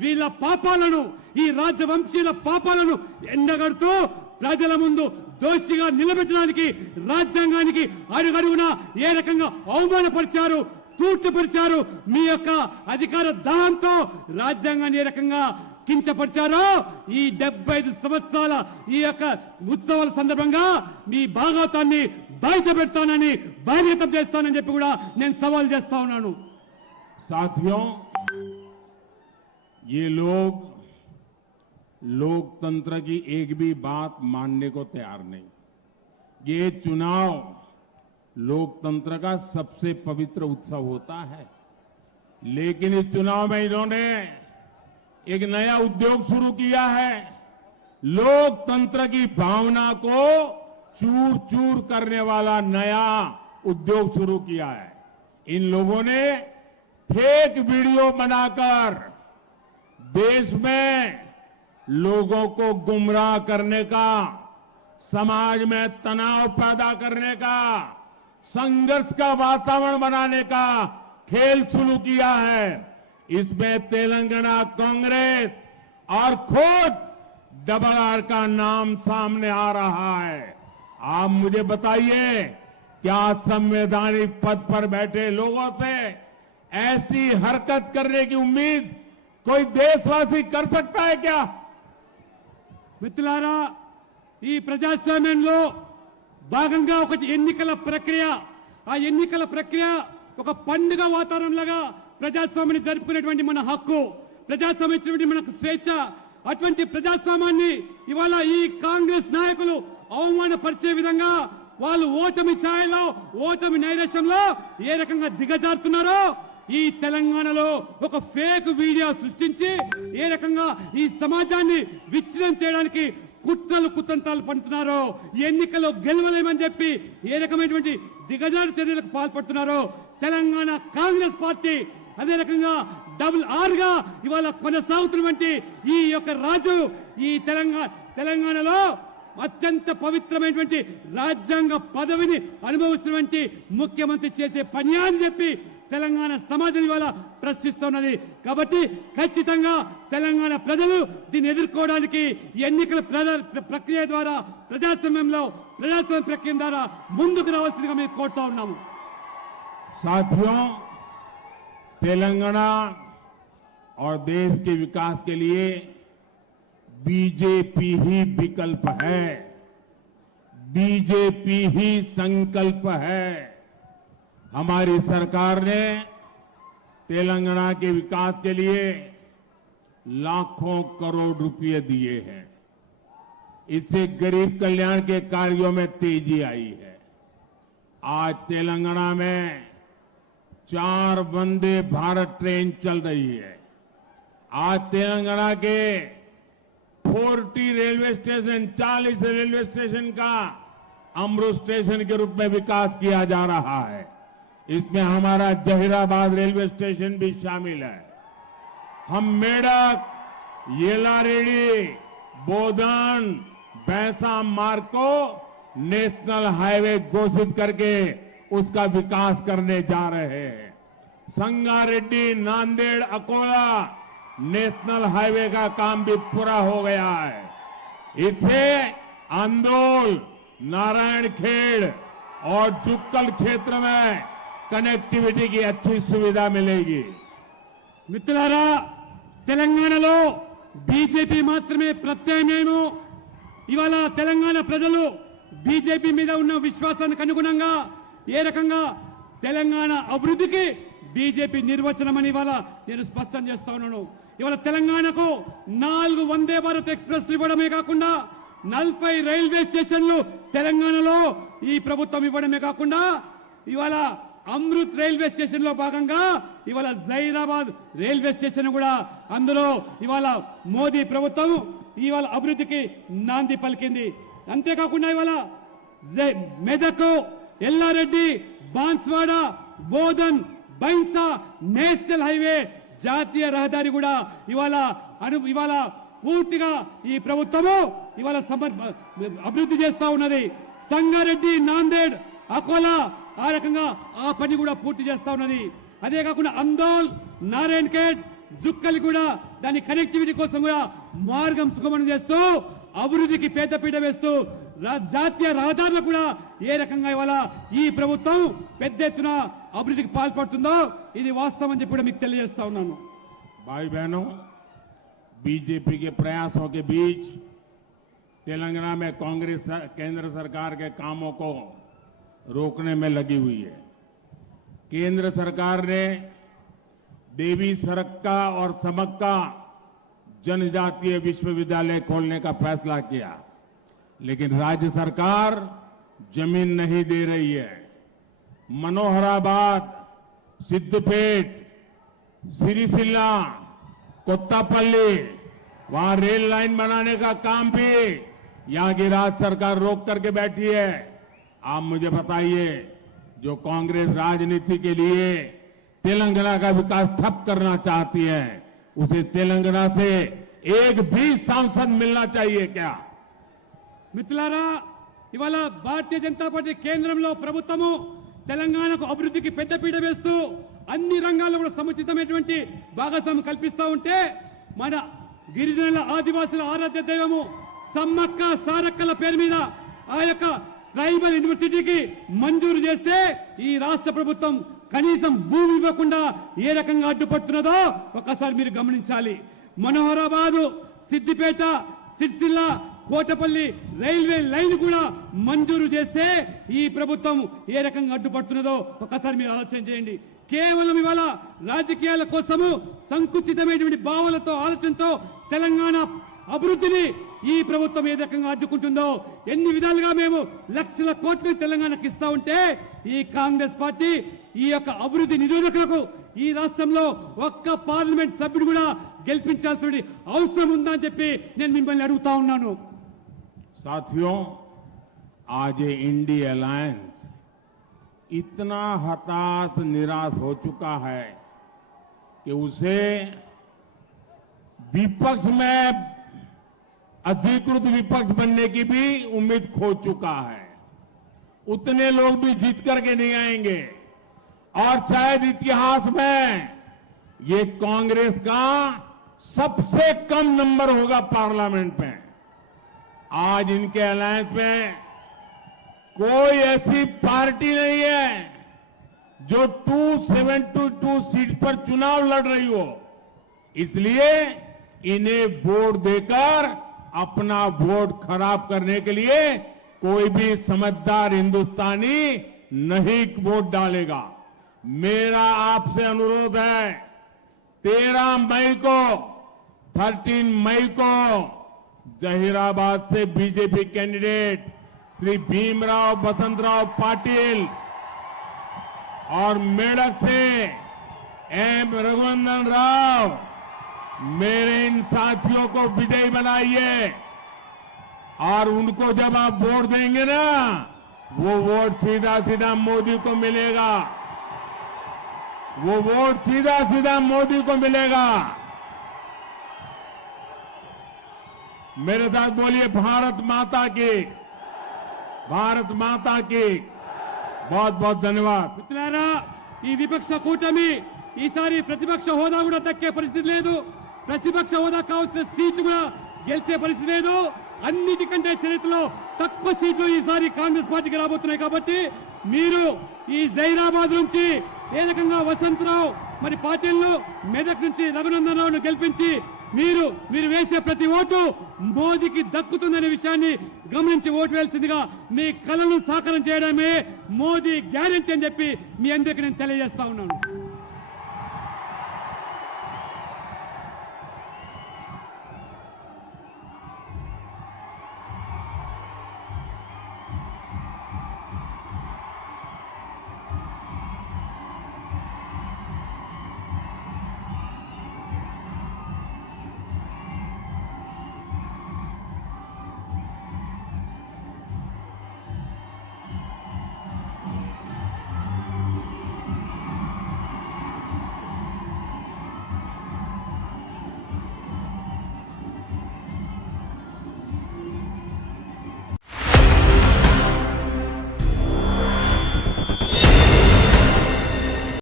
వీళ్ళ పాపాలను, ఈ రాజవంశీయుల పాపాలను ఎండగడుతూ ప్రజల ముందు దోషిగా నిలబెట్టడానికి రాజ్యాంగానికి అడుగడుగునా ఏ రకంగా అవమానపరిచారు, తూర్చుపరిచారు, మీ యొక్క అధికార దాహంతో రాజ్యాంగాన్ని ఏ రకంగా కించపరిచారో ఈ 75 సంవత్సరాల ఈ యొక్క ఉత్సవాల సందర్భంగా మీ భాగవతాన్ని బయట పెడతానని, బహిర్గతం చేస్తానని చెప్పి కూడా నేను సవాల్ చేస్తా ఉన్నాను. साथियों, ये लोग लोकतंत्र की एक भी बात मानने को तैयार नहीं। ये चुनाव लोकतंत्र का सबसे पवित्र उत्सव होता है, लेकिन इस चुनाव में इन्होंने एक नया उद्योग शुरू किया है, लोकतंत्र की भावना को चूर चूर करने वाला नया उद्योग शुरू किया है। इन लोगों ने फेक वीडियो बनाकर देश में लोगों को गुमराह करने का, समाज में तनाव पैदा करने का, संघर्ष का वातावरण बनाने का खेल शुरू किया है। इसमें तेलंगाना कांग्रेस और खुद डबल आर का नाम सामने आ रहा है। आप मुझे बताइए, क्या संवैधानिक पद पर बैठे लोगों से ऐसी हरकत करने की उम्मीद कोई देशवासी कर सकता है क्या? మిత్రులారా, ఈ ప్రజాస్వామ్యంలో భాగంగా ఒకటి ఎన్నికల ప్రక్రియ, ఆ ఎన్నికల ప్రక్రియ ఒక పండుగ వాతావరణంలాగా ప్రజాస్వామ్యాన్ని జరుపుకునేటువంటి మన హక్కు, ప్రజాస్వామ్యం ఇచ్చినటువంటి మనకు స్వేచ్ఛ. అటువంటి ప్రజాస్వామ్యాన్ని ఇవాళ ఈ కాంగ్రెస్ నాయకులు అవమానపరిచే విధంగా వాళ్ళు ఓటమి ఛాయలో, ఓటమి నైరాశ్యంలో ఏ రకంగా దిగజారుతున్నారో, ఈ తెలంగాణలో ఒక ఫేక్ వీడియో సృష్టించి ఏ రకంగా ఈ సమాజాన్ని విచ్ఛిన్నం చేయడానికి కుట్రలు కుతంత్రాలు పండుతున్నారో, ఎన్నికల్లో గెలవలేమని చెప్పి ఏ రకమైనటువంటి దిగజారు చర్యలకు పాల్పడుతున్నారో తెలంగాణ కాంగ్రెస్ పార్టీ అదే రకంగా RRR గా ఇవాళ కొనసాగుతున్నటువంటి ఈ యొక్క రాజు ఈ తెలంగాణలో అత్యంత పవిత్రమైనటువంటి రాజ్యాంగ పదవిని అనుభవిస్తున్నటువంటి ముఖ్యమంత్రి చేసే పని అని చెప్పి తెలంగాణ సమాజం ఇవాళ ప్రశ్నిస్తున్నది. కాబట్టి ఖచ్చితంగా తెలంగాణ ప్రజలు దీన్ని ఎదుర్కోవడానికి ఎన్నికల ప్రక్రియ ద్వారా ప్రజాస్వామ్య ప్రక్రియ ద్వారా ముందుకు రావాల్సిందిగా మేము కోరుతా ఉన్నాము. साथियों, तेलंगाना और देश के विकास के लिए बीजेपी ही विकल्प है, बीजेपी ही संकल्प है. हमारी सरकार ने तेलंगाना के विकास के लिए लाखों करोड़ रुपए दिए हैं. इससे गरीब कल्याण के कार्यों में तेजी आई है. आज तेलंगाना में 4 वंदे भारत ट्रेन चल रही है. आज तेलंगाना के 40 रेलवे स्टेशन, 40 रेलवे स्टेशन का अमृत स्टेशन के रूप में विकास किया जा रहा है. इसमें हमारा जहीराबाद रेलवे स्टेशन भी शामिल है. हम मेडक, येलारेडी, बोधन, भैंसा मार्ग को नेशनल हाईवे घोषित करके उसका विकास करने जा रहे हैं. संगारेड्डी, नांदेड़, अकोला नेशनल हाईवे का काम भी पूरा हो गया है. इथे आंदोल, नारायणखेड़ और जुक्कल क्षेत्र में कनेक्टिविटी की अच्छी सुविधा मिलेगी. మిత్రులారా, తెలంగాణలో బీజేపీ మాత్రమే ప్రత్యామ్నాయము. ఇవాళ తెలంగాణ ప్రజలు బీజేపీ మీద ఉన్న విశ్వాసానికి అనుగుణంగా ఏ రకంగా తెలంగాణ అభివృద్ధికి బీజేపీ నిర్వచనం అని ఇవాళ నేను స్పష్టం చేస్తా ఉన్నాను. ఇవాళ తెలంగాణకు 4 వందే భారత్ ఎక్స్ప్రెస్లు ఇవ్వడమే కాకుండా 40 రైల్వే స్టేషన్లు తెలంగాణలో ఈ ప్రభుత్వం ఇవ్వడమే కాకుండా ఇవాళ అమృత్ రైల్వే స్టేషన్ లో భాగంగా ఇవాళ జైరాబాద్ రైల్వే స్టేషన్ కూడా అందులో ఇవాళ మోదీ ప్రభుత్వం ఇవాళ అభివృద్ధికి నాంది పలికింది. అంతేకాకుండా ఇవాళ మెదక్, ఎల్లారెడ్డి, బాన్స్వాడ, బోధన్, బైన్సా నేషనల్ హైవే జాతీయ రహదారి కూడా ఇవాళ పూర్తిగా ఈ ప్రభుత్వము ఇవాళ అభివృద్ధి చేస్తా ఉన్నది. సంగారెడ్డి, నాందేడ్, అకోలా ఆ రకంగా ఆ పని కూడా పూర్తి చేస్తా ఉన్నది. అదే కాకుండా అందోల్, నారాయణఖేడ్, జుక్కల్ కూడా దాని కనెక్టివిటీ కోసం కూడా మార్గం సుగమనం చేస్తూ అభివృద్ధికి పెద్దపీట వేస్తూ జాతీయ రహదారులు కూడా ఏ రకంగా ఇవాళ ఈ ప్రభుత్వం పెద్ద ఎత్తున అభివృద్ధికి పాల్పడుతుందో ఇది వాస్తవం అని చెప్పి కూడా మీకు తెలియజేస్తా ఉన్నాను. भाई बहनों, बीजेपी के प्रयासों के बीच तेलंगाना में कांग्रेस केंद्र सरकार के कामों को रोकने में लगी हुई है. केंद्र सरकार ने देवी सरक्का और समक्का जनजातीय विश्वविद्यालय खोलने का फैसला किया, लेकिन राज्य सरकार जमीन नहीं दे रही है. मनोहराबाद, सिद्धपेट, सिरिसिल्ला, कोत्तापल्ली वहां रेल लाइन बनाने का काम भी यहां की राज्य सरकार रोक करके बैठी है. आप मुझे बताइए, जो कांग्रेस राजनीति के लिए तेलंगाना का विकास ठप करना चाहती है, उसे तेलंगाना से एक भी सांसद मिलना चाहिए क्या? మిత్రులారా, ఇవాళ భారతీయ జనతా పార్టీ కేంద్రంలో ప్రభుత్వము తెలంగాణకు అభివృద్ధికి పెద్దపీట వేస్తూ అన్ని రంగాల్లో కూడా సముచితమైనటువంటి భాగస్వామ్యం కల్పిస్తూ ఉంటే మన గిరిజనుల ఆదివాసుల ఆరాధ్య దైవము సమ్మక్క సారక్కల పేరు మీద ఆ యొక్క ట్రైబల్ యూనివర్సిటీకి మంజూరు చేస్తే ఈ రాష్ట్ర ప్రభుత్వం కనీసం భూమి ఇవ్వకుండా ఏ రకంగా అడ్డుపడుతున్నదో ఒక్కసారి మీరు గమనించాలి. మనోహరాబాదు, సిద్దిపేట, సిరిసిల్ల, కోటపల్లి రైల్వే లైన్ కూడా మంజూరు చేస్తే ఈ ప్రభుత్వం ఏ రకంగా అడ్డుపడుతున్నదో ఒకసారి మీరు ఆలోచన చేయండి. కేవలం ఇవాళ రాజకీయాల కోసము సంకుచితమైనటువంటి భావాలతో ఆలోచనతో తెలంగాణ అభివృద్ధిని ఈ ప్రభుత్వం ఏ రకంగా అడ్డుకుంటుందో, ఎన్ని విధాలుగా మేము లక్షల కోట్లు తెలంగాణకు ఇస్తా ఉంటే ఈ కాంగ్రెస్ పార్టీ ఈ యొక్క అభివృద్ధి నిరోధకులకు ఈ రాష్ట్రంలో ఒక్క పార్లమెంట్ సభ్యుడు కూడా గెలిపించాల్సిన అవసరం ఉందా అని చెప్పి నేను మిమ్మల్ని అడుగుతా ఉన్నాను. साथियों, आज ये इंडी अलायंस इतना हताश निराश हो चुका है कि उसे विपक्ष में अधिकृत विपक्ष बनने की भी उम्मीद खो चुका है. उतने लोग भी जीत करके नहीं आएंगे और शायद इतिहास में ये कांग्रेस का सबसे कम नंबर होगा पार्लियामेंट में. आज इनके अलायंस में कोई ऐसी पार्टी नहीं है जो 272 सीट पर चुनाव लड़ रही हो. इसलिए इन्हें वोट देकर अपना वोट खराब करने के लिए कोई भी समझदार हिंदुस्तानी नहीं वोट डालेगा. मेरा आपसे अनुरोध है, 13 मई को 13 मई को जहीराबाद से बीजेपी कैंडिडेट श्री भीमराव बसंतराव पाटिल और मेडक से एम रघुनंदन राव, मेरे इन साथियों को विजयी बनाइए और उनको जब आप वोट देंगे ना, वो वोट सीधा सीधा मोदी को मिलेगा. वो वोट सीधा सीधा मोदी को मिलेगा. मेरे साथ बोलिए भारत माता की, भारत माता की. बहुत बहुत धन्यवाद. మిత్రులారా, ఈ విపక్ష కూటమి ఈసారి ప్రతిపక్ష హోదా కూడా దక్కే పరిస్థితి లేదు. ప్రతిపక్ష హోదా కావాల్సిన సీట్లు కూడా గెలిచే పరిస్థితి లేదు. అన్నిటికంటే చరిత్రలో తక్కువ సీట్లు ఈసారి కాంగ్రెస్ పార్టీకి రాబోతున్నాయి. కాబట్టి మీరు ఈ జైరాబాద్ నుంచి ఏ రకంగా వసంతరావు మరి పార్టీలను మెదక్ నుంచి రఘునందన్ రావును గెలిపించి మీరు వేసే ప్రతి ఓటు మోదీకి దక్కుతుందనే విషయాన్ని గమనించి ఓటు వేయాల్సిందిగా మీ కలను సాకారం చేయడమే మోదీ గ్యారెంటీ అని చెప్పి మీ అందరికీ నేను తెలియజేస్తా ఉన్నాను.